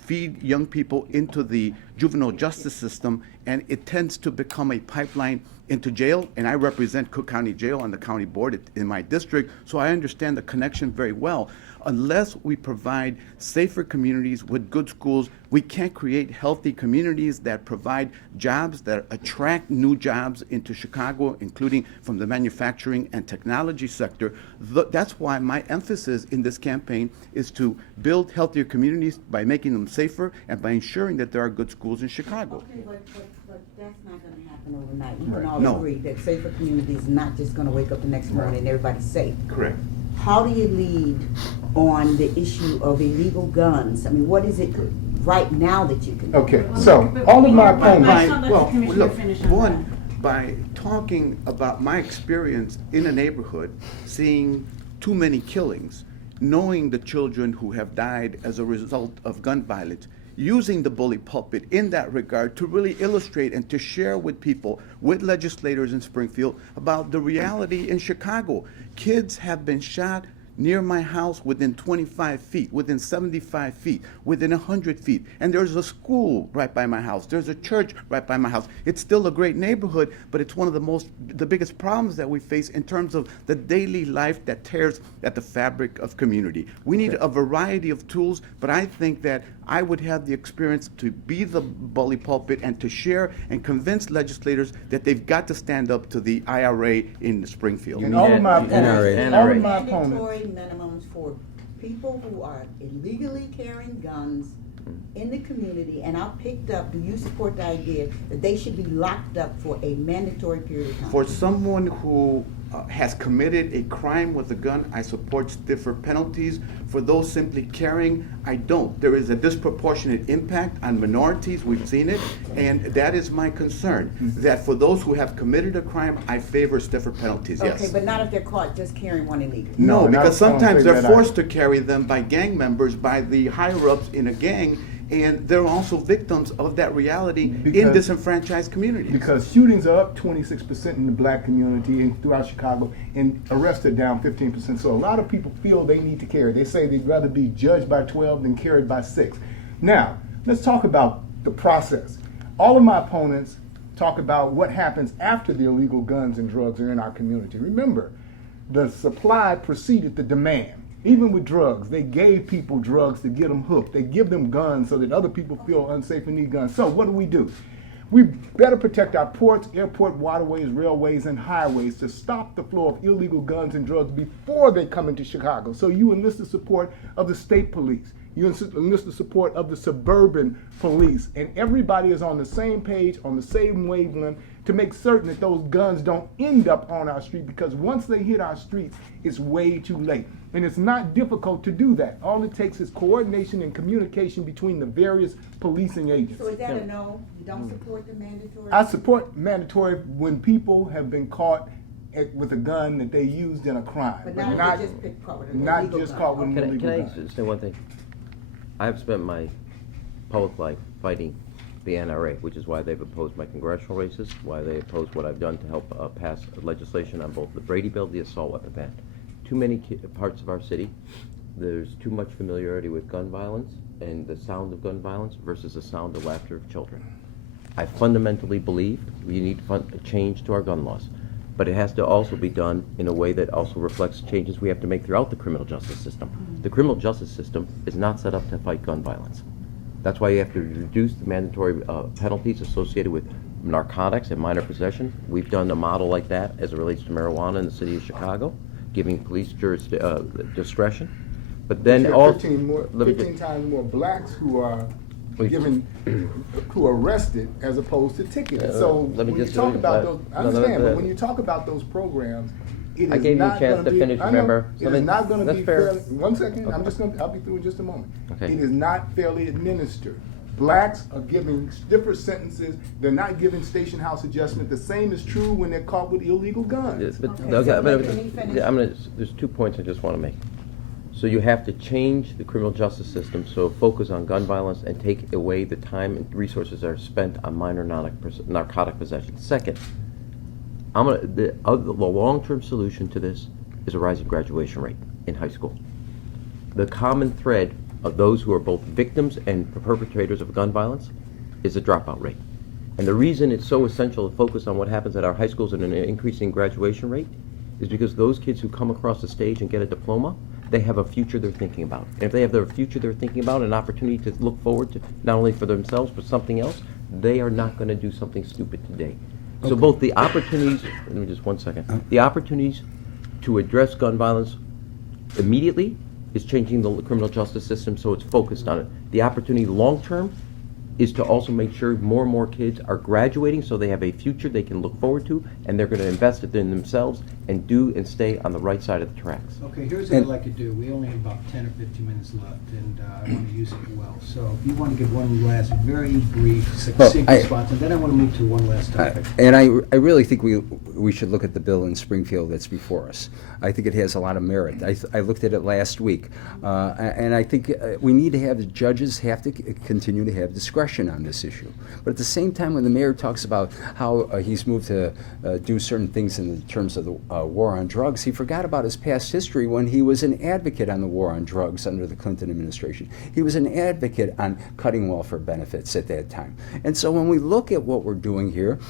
feed young people into the juvenile justice system, and it tends to become a pipeline into jail. And I represent Cook County Jail on the county board in my district, so I understand the connection very well. Unless we provide safer communities with good schools, we can't create healthy communities that provide jobs, that attract new jobs into Chicago, including from the manufacturing and technology sector. That's why my emphasis in this campaign is to build healthier communities by making them safer and by ensuring that there are good schools in Chicago. Okay, but that's not gonna happen overnight. We can all No. agree that safer communities is not just gonna wake up the next morning and everybody's safe. Correct. How do you lead on the issue of illegal guns? I mean, what is it right now that you can do? Okay, so all of my opponents. Let's not let the commissioner look, finish on one, by talking about my experience in a neighborhood, seeing too many killings, knowing the children who have died as a result of gun violence, using the bully pulpit in that regard to really illustrate and to share with people, with legislators in Springfield, about the reality in Chicago. Kids have been shot near my house within 25 feet, within 75 feet, within 100 feet. And there's a school right by my house. There's a church right by my house. It's still a great neighborhood, but it's one of the biggest problems that we face in terms of the daily life that tears at the fabric of community. We need a variety of tools, but I think that I would have the experience to be the bully pulpit and to share and convince legislators that they've got to stand up to the IRA in Springfield. And all of my NRA. opponents, all of my opponents. Mandatory minimums for people who are illegally carrying guns in the community, and I picked up, do you support the idea that they should be locked up for a mandatory period of time? For someone who has committed a crime with a gun, I support stiffer penalties. For those simply carrying, I don't. There is a disproportionate impact on minorities, we've seen it, and that is my concern. That for those who have committed a crime, I favor stiffer penalties, yes. Okay, but not if they're caught just carrying one illegally. No, No, because I don't sometimes think they're that forced to carry them by gang members, by the higher-ups in a gang, and they're also victims of that reality in Because- disenfranchised communities. Because shootings are up 26% in the black community and throughout Chicago, and arrests are down 15%. So a lot of people feel they need to carry. They say they'd rather be judged by 12 than carried by 6. Now, let's talk about the process. All of my opponents talk about what happens after the illegal guns and drugs are in our community. Remember, the supply preceded the demand. Even with drugs, they gave people drugs to get them hooked. They give them guns so that other people feel unsafe and need guns. So what do? We better protect our ports, airport, waterways, railways, and highways to stop the flow of illegal guns and drugs before they come into Chicago. So you enlist the support of the state police. You enlist the support of the suburban police. And everybody is on the same page, on the same wavelength, to make certain that those guns don't end up on our street, because once they hit our streets, it's way too late. And it's not difficult to do that. All it takes is coordination and communication between the various policing agents. So is that a no? You don't support the mandatory? I support mandatory when people have been caught with a gun that they used in a crime. But not if they just picked caught with an not illegal just gun. caught with an Can illegal I gun. just say one thing? I've spent my public life fighting the NRA, which is why they've opposed my congressional races, why they oppose what I've done to help pass legislation on both the Brady bill, the assault weapon ban. Too many parts of our city, there's too much familiarity with gun violence and the sound of gun violence versus the sound of laughter of children. I fundamentally believe we need a change to our gun laws, but it has to also be done in a way that also reflects changes we have to make throughout the criminal justice system. The criminal justice system is not set up to fight gun violence. That's why you have to reduce the mandatory penalties associated with narcotics and minor possession. We've done a model like that as it relates to marijuana in the city of Chicago, giving police discretion. But then You said all 15 times more blacks who are who are arrested as opposed to ticketed. So let me when you just talk about no, those, I no, understand, no, but when you talk about those programs, it I is gave you a not chance gonna to be- finish, I know, remember? It Let is me- not going to that's be fair. fairly. One second, Okay. I'll be through in just a moment. Okay. It is not fairly administered. Blacks are giving stiffer sentences. They're not giving station house adjustment. The same is true when they're caught with illegal guns. But, Okay, okay, so I'm gonna- can he finish? yeah, there's 2 points I just want to make. So you have to change the criminal justice system so focus on gun violence and take away the time and resources that are spent on minor narcotic possession. Second, the long-term solution to this is a rising graduation rate in high school. The common thread of those who are both victims and perpetrators of gun violence is the dropout rate. And the reason it's so essential to focus on what happens at our high schools and an increasing graduation rate is because those kids who come across the stage and get a diploma, they have a future they're thinking about. And if they have their future they're thinking about, an opportunity to look forward to, not only for themselves, but something else, they are not going to do something stupid today. So both the opportunities, let me just 1 second, the opportunities to address gun violence immediately is changing the criminal justice system so it's focused on it. The opportunity long-term is to also make sure more and more kids are graduating so they have a future they can look forward to, and they're going to invest it in themselves and do and stay on the right side of the tracks. Okay, here's what I'd like to do. We only have about 10 or 15 minutes left, and I want to use it well. So if you want to give one last very brief, succinct response, and then I want to move to one last topic. And I really think we should look at the bill in Springfield that's before us. I think it has a lot of merit. I looked at it last week, and I think we need to have the judges have to continue to have discretion on this issue. But at the same time, when the mayor talks about how he's moved to do certain things in terms of the war on drugs, he forgot about his past history when he was an advocate on the war on drugs under the Clinton administration. He was an advocate on cutting welfare benefits at that time. And so when we look at what we're doing here,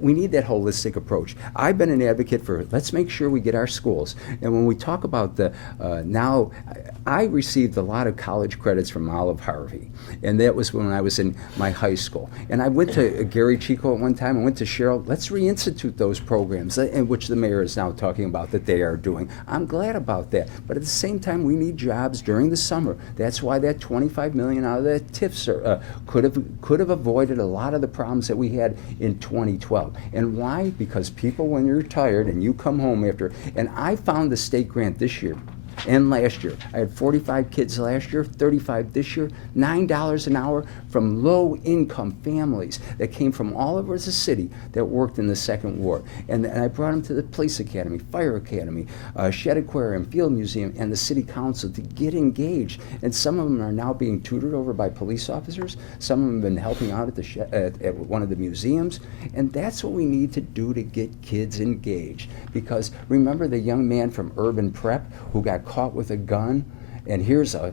we need that holistic approach. I've been an advocate for let's make sure we get our schools. And when we talk about the now, I received a lot of college credits from Olive Harvey, and that was when I was in my high school. And I went to Gary Chico at one time. I went to Cheryl. Let's reinstitute those programs, in which the mayor is now talking about that they are doing. I'm glad about that. But at the same time, we need jobs during the summer. That's why that $25 million out of that TIF could have avoided a lot of the problems that we had in 2012. And why? Because people, when you're tired and you come home after, and I found the state grant this year and last year. I had 45 kids last year, 35 this year, $9 an hour from low-income families that came from all over the city that worked in the Second Ward. And I brought them to the Police Academy, Fire Academy, Shed Aquarium, Field Museum, and the City Council to get engaged. And some of them are now being tutored over by police officers. Some of them have been helping out at one of the museums. And that's what we need to do to get kids engaged. Because remember the young man from Urban Prep who got caught with a gun? And here's a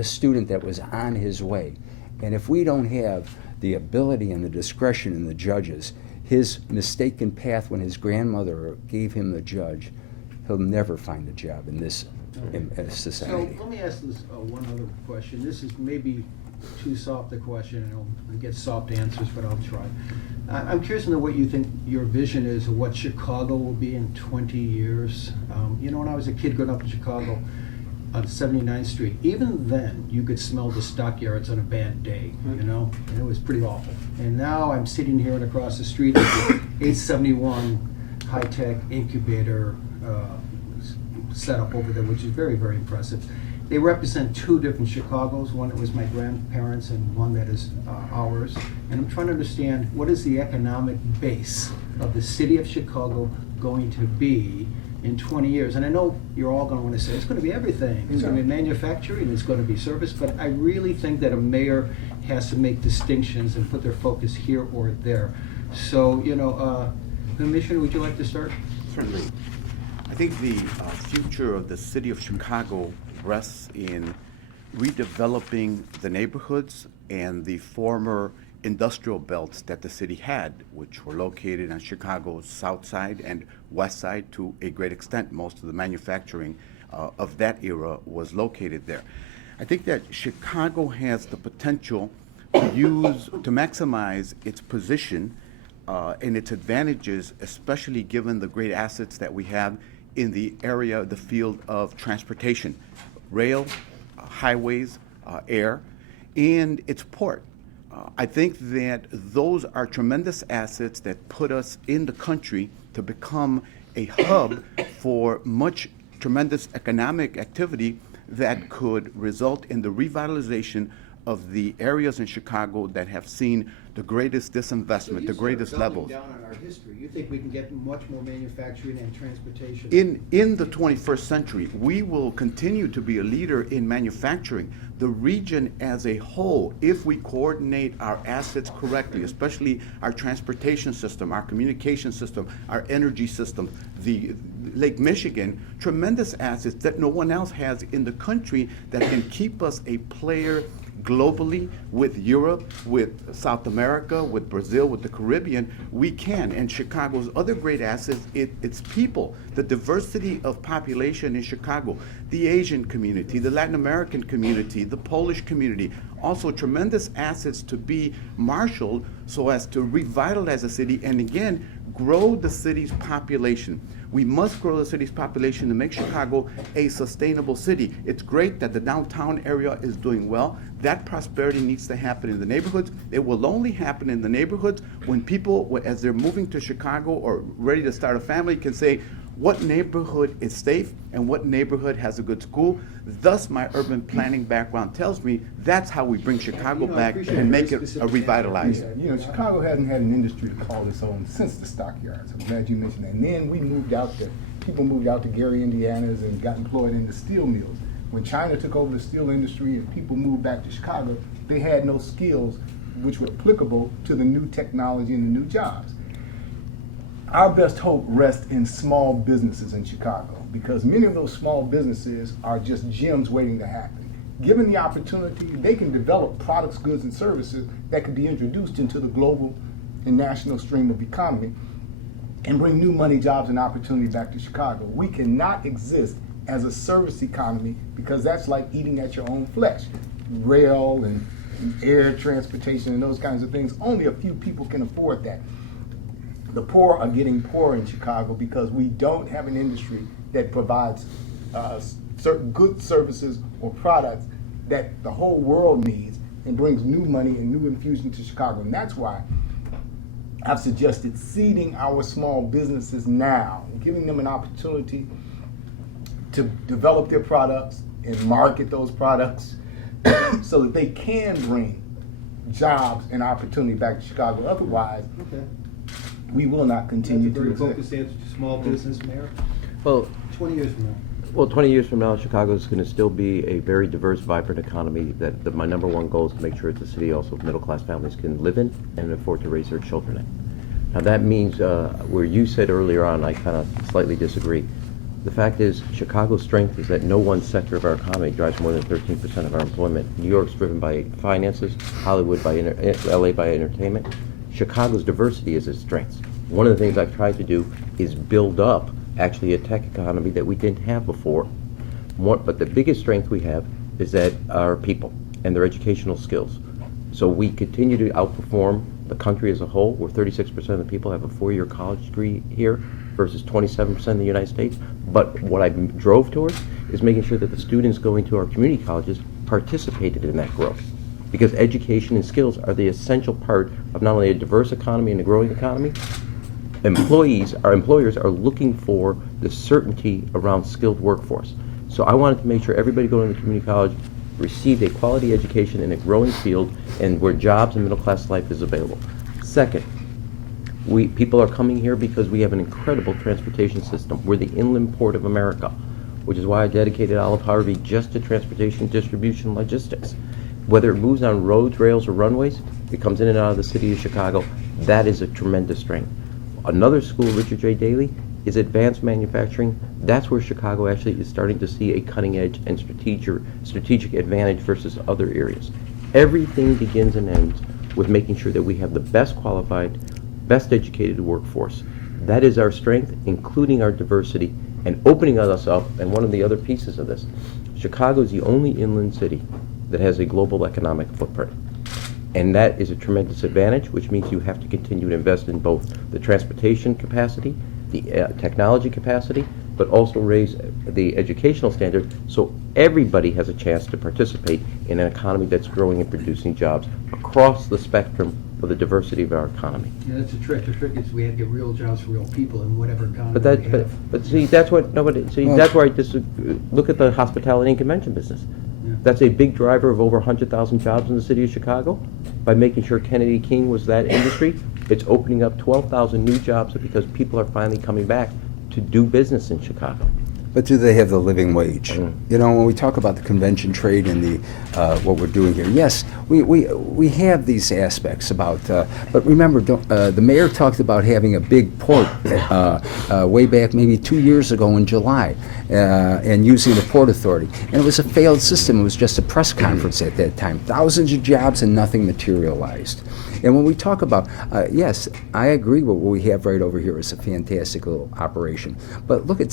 student that was on his way. And if we don't have the ability and the discretion in the judges, his mistaken path when his grandmother gave him the judge, he'll never find a job in this society. So let me ask this one other question. This is maybe too soft a question, and I'll get soft answers, but I'll try. I'm curious to know what you think your vision is of what Chicago will be in 20 years. You know, when I was a kid growing up in Chicago, on 79th Street, even then you could smell the stockyards on a bad day, you know, and it was pretty awful. And now I'm sitting here and across the street at the 871 high-tech incubator setup over there, which is very, very impressive. They represent two different Chicagos, one that was my grandparents and one that is ours. And I'm trying to understand, what is the economic base of the city of Chicago going to be in 20 years? And I know you're all going to want to say it's going to be everything. It's going to be manufacturing, it's going to be service, but I really think that a mayor has to make distinctions and put their focus here or there. So, you know, Commissioner, would you like to start? Certainly. I think the future of the city of Chicago rests in redeveloping the neighborhoods and the former industrial belts that the city had, which were located on Chicago's south side and west side to a great extent. Most of the manufacturing of that era was located there. I think that Chicago has the potential to maximize its position and its advantages, especially given the great assets that we have in the area, the field of transportation, rail, highways, air, and its port. I think that those are tremendous assets that put us in the country to become a hub for much tremendous economic activity that could result in the revitalization of the areas in Chicago that have seen the greatest disinvestment, the greatest levels. Doubling down on our history, you think we can get much more manufacturing and transportation? In the 21st century, we will continue to be a leader in manufacturing. The region as a whole, if we coordinate our assets correctly, especially our transportation system, our communication system, our energy system, the Lake Michigan, tremendous assets that no one else has in the country that can keep us a player globally with Europe, with South America, with Brazil, with the Caribbean. We can. And Chicago's other great assets, it's people, the diversity of population in Chicago, the Asian community, the Latin American community, the Polish community, also tremendous assets to be marshaled so as to revitalize the city and again, grow the city's population. We must grow the city's population to make Chicago a sustainable city. It's great that the downtown area is doing well. That prosperity needs to happen in the neighborhoods. It will only happen in the neighborhoods when people, as they're moving to Chicago or ready to start a family, can say, what neighborhood is safe and what neighborhood has a good school. Thus, my urban planning background tells me that's how we bring Chicago back and make it a revitalized. You know, Chicago hasn't had an industry to call its own since the stockyards. I'm glad you mentioned that. And then people moved out to Gary, Indiana's and got employed in the steel mills. When China took over the steel industry and people moved back to Chicago, they had no skills which were applicable to the new technology and the new jobs. Our best hope rests in small businesses in Chicago because many of those small businesses are just gems waiting to happen. Given the opportunity, they can develop products, goods, and services that can be introduced into the global and national stream of economy and bring new money, jobs, and opportunity back to Chicago. We cannot exist as a service economy because that's like eating at your own flesh. Rail and air transportation and those kinds of things, only a few people can afford that. The poor are getting poorer in Chicago because we don't have an industry that provides certain good services or products that the whole world needs and brings new money and new infusion to Chicago. And that's why I've suggested seeding our small businesses now, giving them an opportunity to develop their products and market those products so that they can bring jobs and opportunity back to Chicago. Otherwise, we will not continue to exist. Focused answer to small business, Mayor? Well, 20 years from now. Well, 20 years from now, Chicago is going to still be a very diverse, vibrant economy. That my number one goal is to make sure it's a city also middle-class families can live in and afford to raise their children in. Now that means, where you said earlier on, I kind of slightly disagree. The fact is, Chicago's strength is that no one sector of our economy drives more than 13% of our employment. New York's driven by finances, Hollywood by LA by entertainment. Chicago's diversity is its strength. One of the things I've tried to do is build up actually a tech economy that we didn't have before. But the biggest strength we have is that our people and their educational skills. So we continue to outperform the country as a whole, where 36% of the people have a 4-year college degree here versus 27% in the United States. But what I drove towards is making sure that the students going to our community colleges participated in that growth. Because education and skills are the essential part of not only a diverse economy and a growing economy. Our employers are looking for the certainty around skilled workforce. So I wanted to make sure everybody going to the community college received a quality education in a growing field and where jobs and middle class life is available. Second, people are coming here because we have an incredible transportation system. We're the inland port of America, which is why I dedicated Olive Harvey just to transportation, distribution, logistics. Whether it moves on roads, rails, or runways, it comes in and out of the city of Chicago. That is a tremendous strength. Another school, Richard J. Daley, is advanced manufacturing. That's where Chicago actually is starting to see a cutting edge and strategic advantage versus other areas. Everything begins and ends with making sure that we have the best qualified, best educated workforce. That is our strength, including our diversity, and opening us up. And one of the other pieces of this, Chicago is the only inland city that has a global economic footprint. And that is a tremendous advantage, which means you have to continue to invest in both the transportation capacity, the technology capacity, but also raise the educational standard so everybody has a chance to participate in an economy that's growing and producing jobs across the spectrum of the diversity of our economy. Yeah, that's the trick. The trick is we have to get real jobs for real people in whatever economy we have. But see, that's what nobody. See, that's where I look at the hospitality and convention business. That's a big driver of over 100,000 jobs in the city of Chicago. By making sure Kennedy King was that industry, it's opening up 12,000 new jobs because people are finally coming back to do business in Chicago. But do they have the living wage? You know, when we talk about the convention trade and the what we're doing here, yes, we have these aspects about. But remember, the mayor talked about having a big port way back maybe 2 years ago in July, and using the Port Authority, and it was a failed system. It was just a press conference at that time. Thousands of jobs and nothing materialized. And when we talk about, yes, I agree with what we have right over here is a fantastic little operation. But look at,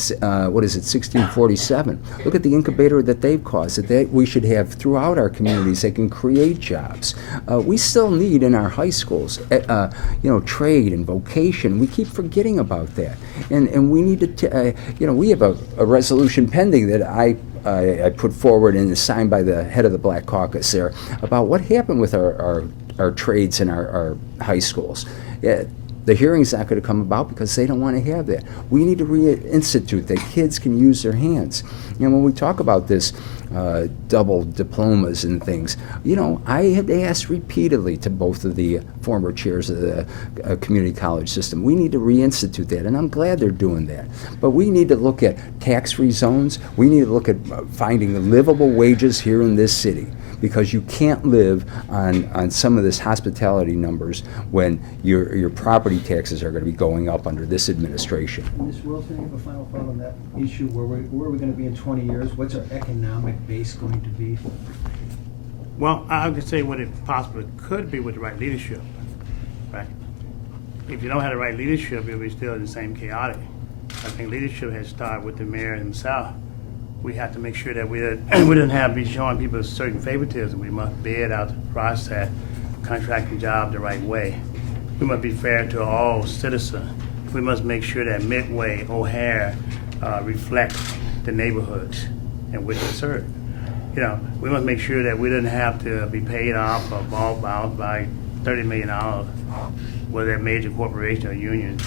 what is it, 1647. Look at the incubator that they've caused, that we should have throughout our communities that can create jobs. We still need in our high schools, trade and vocation. We keep forgetting about that. And we need to, we have a resolution pending that I put forward and is signed by the head of the Black Caucus there about what happened with our trades in our high schools. The hearing's not going to come about because they don't want to have that. We need to reinstitute that kids can use their hands. When we talk about this double diplomas and things, I have asked repeatedly to both of the former chairs of the community college system, we need to reinstitute that, and I'm glad they're doing that. But we need to look at tax-free zones. We need to look at finding livable wages here in this city, because you can't live on some of this hospitality numbers when your property taxes are going to be going up under this administration. Ms. Wilson, you have a final thought on that issue? Where are we going to be in 20 years? What's our economic base going to be? Well, I could say what it possibly could be with the right leadership, right? If you don't have the right leadership, you'll be still the same chaotic. I think leadership has started with the mayor himself. We have to make sure that we didn't have be showing people a certain favoritism. We must bid out the process, contracting job the right way. We must be fair to all citizens. We must make sure that Midway, O'Hare reflect the neighborhoods in which we serve. We must make sure that we didn't have to be paid off or bought out by $30 million, whether a major corporation or union.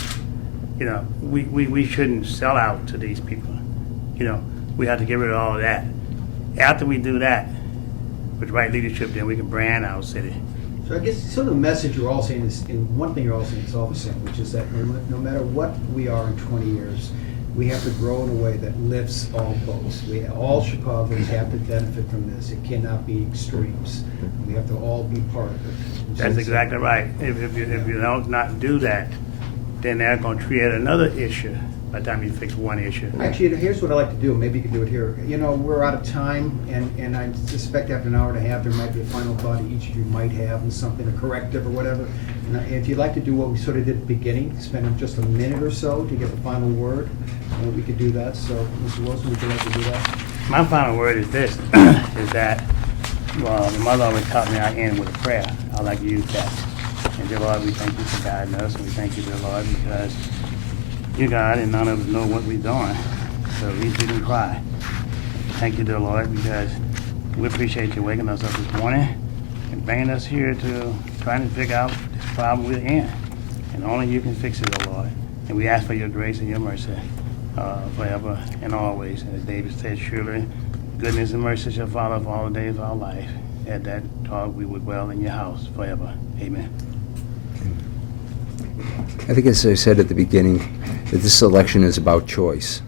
We shouldn't sell out to these people. We have to get rid of all of that. After we do that, with right leadership, then we can brand our city. So I guess the message you're all saying is, and one thing you're all saying is all the same, which is that no matter what we are in 20 years, we have to grow in a way that lifts all boats. All Chicagoans have to benefit from this. It cannot be extremes. We have to all be part of it. That's exactly right. If you don't not do that, then they're going to create another issue by the time you fix one issue. Actually, here's what I like to do. Maybe you can do it here. We're out of time, and I suspect after an hour and a half, there might be a final thought each of you might have and something, a corrective or whatever. And if you'd like to do what we sort of did at the beginning, spend just a minute or so to get the final word, we could do that. So, Mr. Wilson, would you like to do that? My final word is this, is that, well, the mother always taught me I end with a prayer. I like to use that. And dear Lord, we thank you for guiding us, and we thank you, dear Lord, because you, God, and none of us know what we're doing, so at least we can cry. Thank you, dear Lord, because we appreciate you waking us up this morning and bringing us here to trying to figure out this problem we're in. And only you can fix it, oh Lord. And we ask for your grace and your mercy forever and always. And as David said, surely goodness and mercy shall follow us all the days of our life. At that talk, we would dwell in your house forever. Amen. I think, as I said at the beginning, that this election is about choice.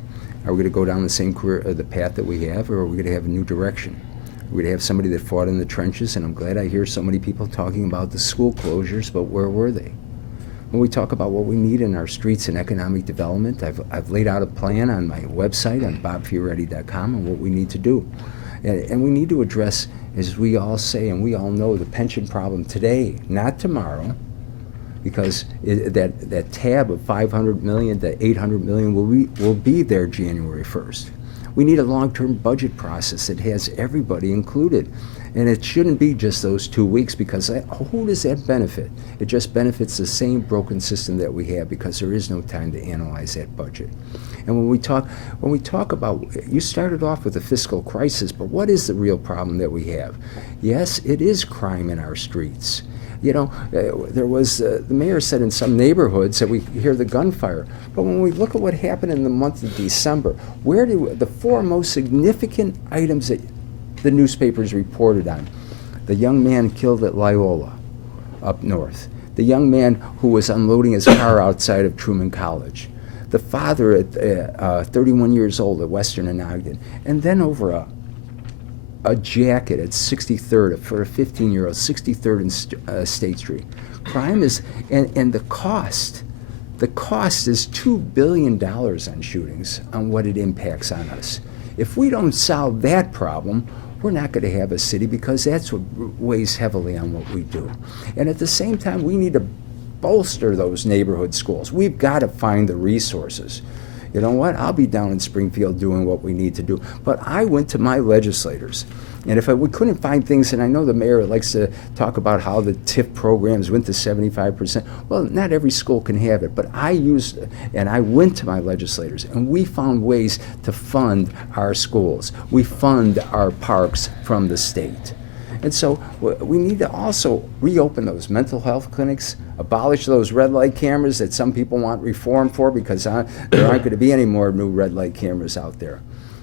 Are we going to go down the same career, the path that we have, or are we going to have a new direction? We're going to have somebody that fought in the trenches, and I'm glad I hear so many people talking about the school closures, but where were they? When we talk about what we need in our streets and economic development, I've laid out a plan on my website on bobfioretti.com on what we need to do. And we need to address, as we all say and we all know, the pension problem today, not tomorrow, because that tab of $500 million to $800 million will be there January 1st. We need a long-term budget process that has everybody included. And it shouldn't be just those 2 weeks, because who does that benefit? It just benefits the same broken system that we have, because there is no time to analyze that budget. And when we talk about, you started off with a fiscal crisis, but what is the real problem that we have? Yes, it is crime in our streets. There was, the mayor said in some neighborhoods that we hear the gunfire. But when we look at what happened in the month of December, where do the four most significant items that the newspapers reported on. The young man killed at Loyola up north. The young man who was unloading his car outside of Truman College. The father at 31 years old at Western and Ogden. And then over a jacket at 63rd, for a 15-year-old, 63rd and State Street. Crime is, and the cost is $2 billion on shootings, on what it impacts on us. If we don't solve that problem, we're not going to have a city, because that's what weighs heavily on what we do. And at the same time, we need to bolster those neighborhood schools. We've got to find the resources. You know what? I'll be down in Springfield doing what we need to do. But I went to my legislators, and if we couldn't find things, and I know the mayor likes to talk about how the TIF programs went to 75%. Well, not every school can have it, but I went to my legislators, and we found ways to fund our schools. We fund our parks from the state. And so we need to also reopen those mental health clinics, abolish those red light cameras that some people want reform for, because there aren't going to be any more new red light cameras out there.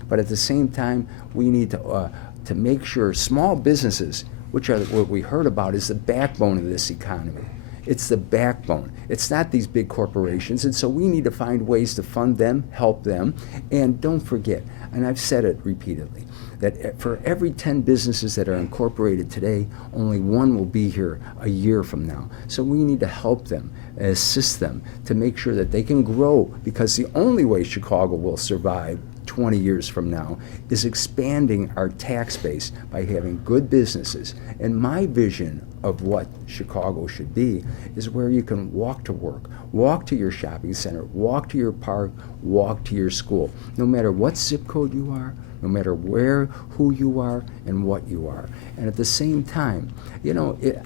But at the same time, we need to make sure small businesses, which are what we heard about, is the backbone of this economy. It's the backbone. It's not these big corporations. And so we need to find ways to fund them, help them. And don't forget, and I've said it repeatedly, that for every 10 businesses that are incorporated today, only one will be here a year from now. So we need to help them, assist them, to make sure that they can grow, because the only way Chicago will survive 20 years from now is expanding our tax base by having good businesses. And my vision of what Chicago should be is where you can walk to work, walk to your shopping center, walk to your park, walk to your school, no matter what zip code you are, no matter who you are, and what you are. And at the same time,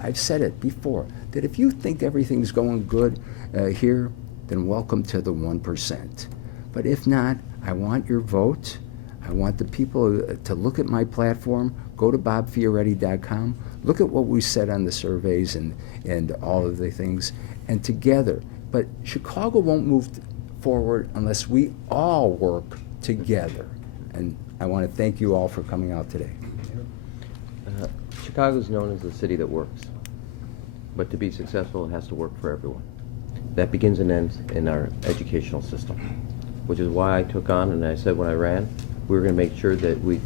I've said it before, that if you think everything's going good here, then welcome to the 1%. But if not, I want your vote. I want the people to look at my platform, go to bobfioretti.com, look at what we said on the surveys and all of the things, and together. But Chicago won't move forward unless we all work together. And I want to thank you all for coming out today. Chicago is known as the city that works. But to be successful, it has to work for everyone. That begins and ends in our educational system, which is why I took on, and I said when I ran, we were going to make sure that we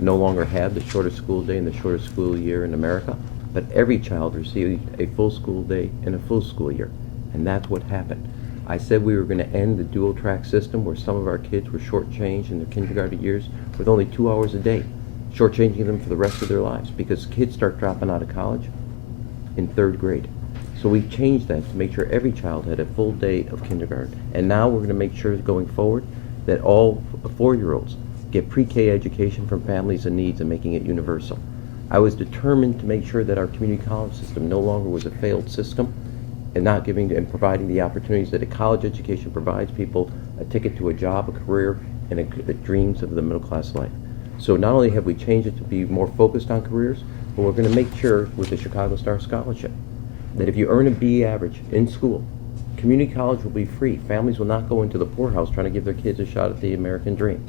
no longer have the shortest school day and the shortest school year in America, but every child received a full school day and a full school year. And that's what happened. I said we were going to end the dual track system, where some of our kids were shortchanged in their kindergarten years with only 2 hours a day, shortchanging them for the rest of their lives, because kids start dropping out of college in 3rd grade. So we changed that to make sure every child had a full day of kindergarten. And now we're going to make sure going forward that all 4-year-olds get pre-K education from families in needs and making it universal. I was determined to make sure that our community college system no longer was a failed system, and not giving and providing the opportunities that a college education provides people a ticket to a job, a career, and the dreams of the middle class life. So not only have we changed it to be more focused on careers, but we're going to make sure with the Chicago Star Scholarship that if you earn a B average in school, community college will be free. Families will not go into the poorhouse trying to give their kids a shot at the American dream.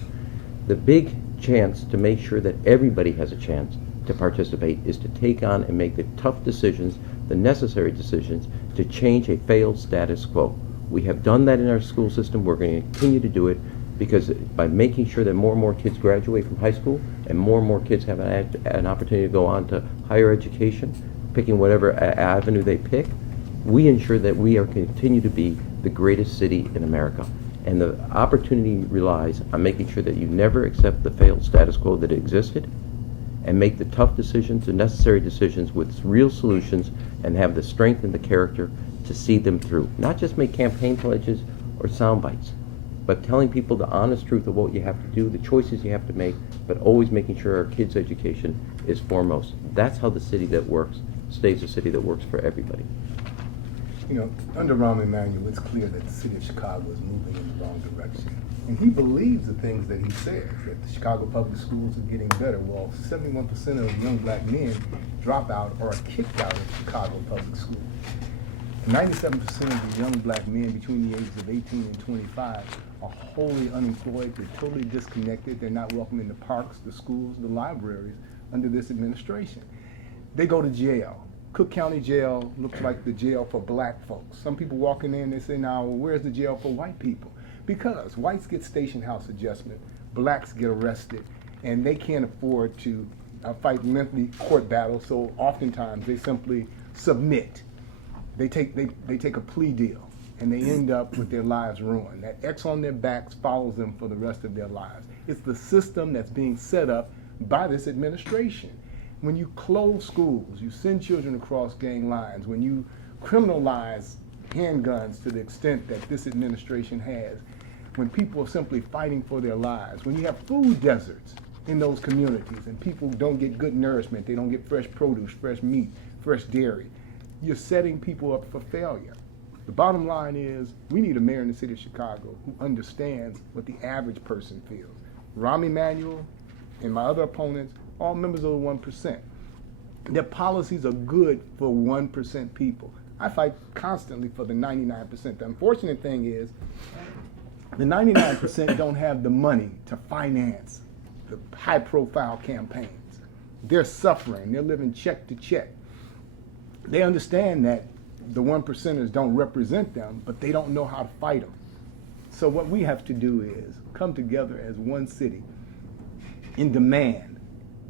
The big chance to make sure that everybody has a chance to participate is to take on and make the tough decisions, the necessary decisions, to change a failed status quo. We have done that in our school system. We're going to continue to do it, because by making sure that more and more kids graduate from high school and more kids have an opportunity to go on to higher education, picking whatever avenue they pick, we ensure that we are continue to be the greatest city in America. And the opportunity relies on making sure that you never accept the failed status quo that existed, and make the tough decisions, the necessary decisions with real solutions, and have the strength and the character to see them through. Not just make campaign pledges or sound bites, but telling people the honest truth of what you have to do, the choices you have to make, but always making sure our kids' education is foremost. That's how the city that works stays a city that works for everybody. Under Rahm Emanuel, it's clear that the city of Chicago is moving in the wrong direction. And he believes the things that he says, that the Chicago public schools are getting better, while 71% of young black men drop out or are kicked out of Chicago public schools. 97% of the young black men between the ages of 18 and 25 are wholly unemployed, they're totally disconnected, they're not welcome in the parks, the schools, the libraries under this administration. They go to jail. Cook County Jail looks like the jail for black folks. Some people walk in there and they say, now, where's the jail for white people? Because whites get station house adjustment, blacks get arrested, and they can't afford to fight lengthy court battles, so oftentimes they simply submit. They take a plea deal, and they end up with their lives ruined. That X on their backs follows them for the rest of their lives. It's the system that's being set up by this administration. When you close schools, you send children across gang lines, when you criminalize handguns to the extent that this administration has, when people are simply fighting for their lives, when you have food deserts in those communities and people don't get good nourishment, they don't get fresh produce, fresh meat, fresh dairy, you're setting people up for failure. The bottom line is we need a mayor in the city of Chicago who understands what the average person feels. Rahm Emanuel and my other opponents, all members of the 1%. Their policies are good for 1% people. I fight constantly for the 99%. The unfortunate thing is the 99% don't have the money to finance the high-profile campaigns. They're suffering. They're living check to check. They understand that the 1%ers don't represent them, but they don't know how to fight them. So what we have to do is come together as one city and demand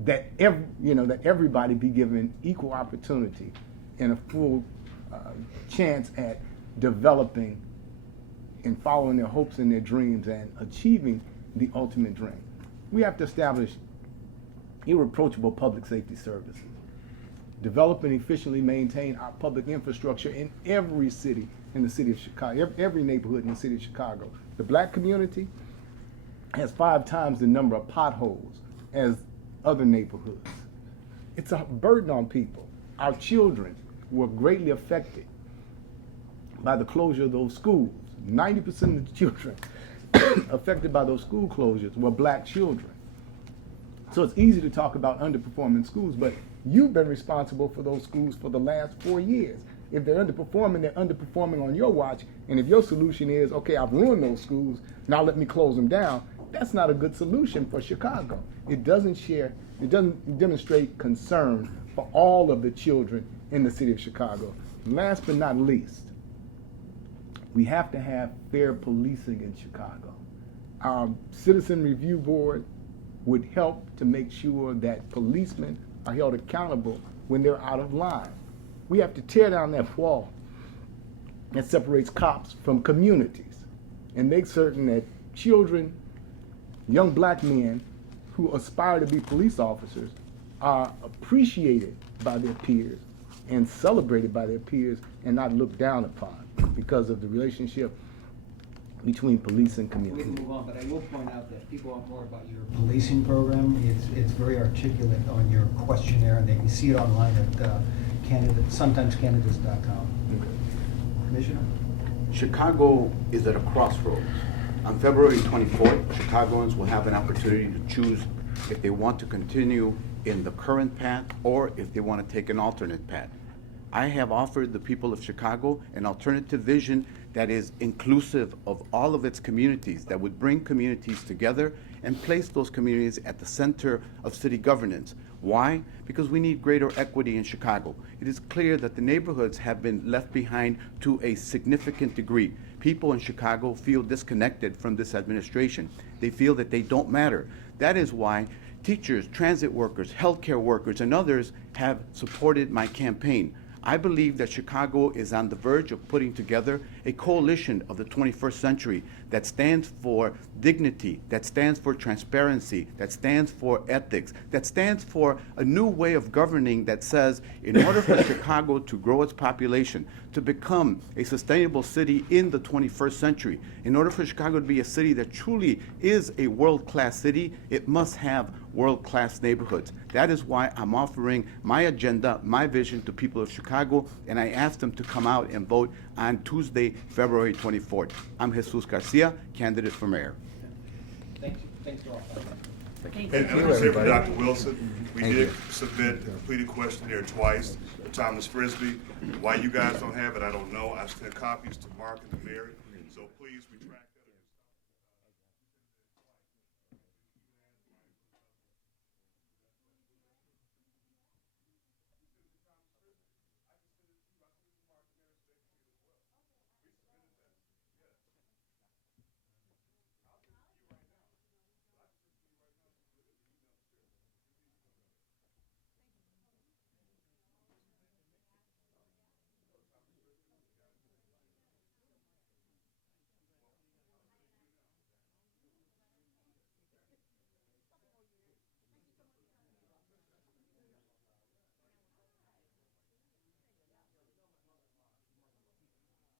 that everybody be given equal opportunity and a full chance at developing and following their hopes and their dreams and achieving the ultimate dream. We have to establish irreproachable public safety services, develop and efficiently maintain our public infrastructure in every city in the city of Chicago, every neighborhood in the city of Chicago. The black community has 5 times the number of potholes as other neighborhoods. It's a burden on people. Our children were greatly affected by the closure of those schools. 90% of the children affected by those school closures were black children. So it's easy to talk about underperforming schools, but you've been responsible for those schools for the last 4 years. If they're underperforming on your watch, and if your solution is, okay, I've ruined those schools, now let me close them down, that's not a good solution for Chicago. It doesn't demonstrate concern for all of the children in the city of Chicago. Last but not least, we have to have fair policing in Chicago. Our Citizen Review Board would help to make sure that policemen are held accountable when they're out of line. We have to tear down that wall that separates cops from communities and make certain that children, young black men who aspire to be police officers are appreciated by their peers and celebrated by their peers and not looked down upon because of the relationship between police and community. We can move on, but I will point out that if people want more about your policing program, it's very articulate on your questionnaire, and they can see it online at sometimescandidates.com. Commissioner? Chicago is at a crossroads. On February 24th, Chicagoans will have an opportunity to choose if they want to continue in the current path or if they want to take an alternate path. I have offered the people of Chicago an alternative vision that is inclusive of all of its communities, that would bring communities together and place those communities at the center of city governance. Why? Because we need greater equity in Chicago. It is clear that the neighborhoods have been left behind to a significant degree. People in Chicago feel disconnected from this administration. They feel that they don't matter. That is why teachers, transit workers, healthcare workers, and others have supported my campaign. I believe that Chicago is on the verge of putting together a coalition of the 21st century that stands for dignity, that stands for transparency, that stands for ethics, that stands for a new way of governing that says in order for Chicago to grow its population, to become a sustainable city in the 21st century, in order for Chicago to be a city that truly is a world-class city, it must have world-class neighborhoods. That is why I'm offering my agenda, my vision to people of Chicago, and I ask them to come out and vote on Tuesday, February 24th. I'm Jesús Garcia, candidate for mayor. Thank you. Thanks to all. Thank And you. let me say for Dr. Wilson, we Thank did you. submit a completed questionnaire twice for Thomas Frisbee. Why you guys don't have it, I don't know. I sent copies to Mark and to Mary, so please retract.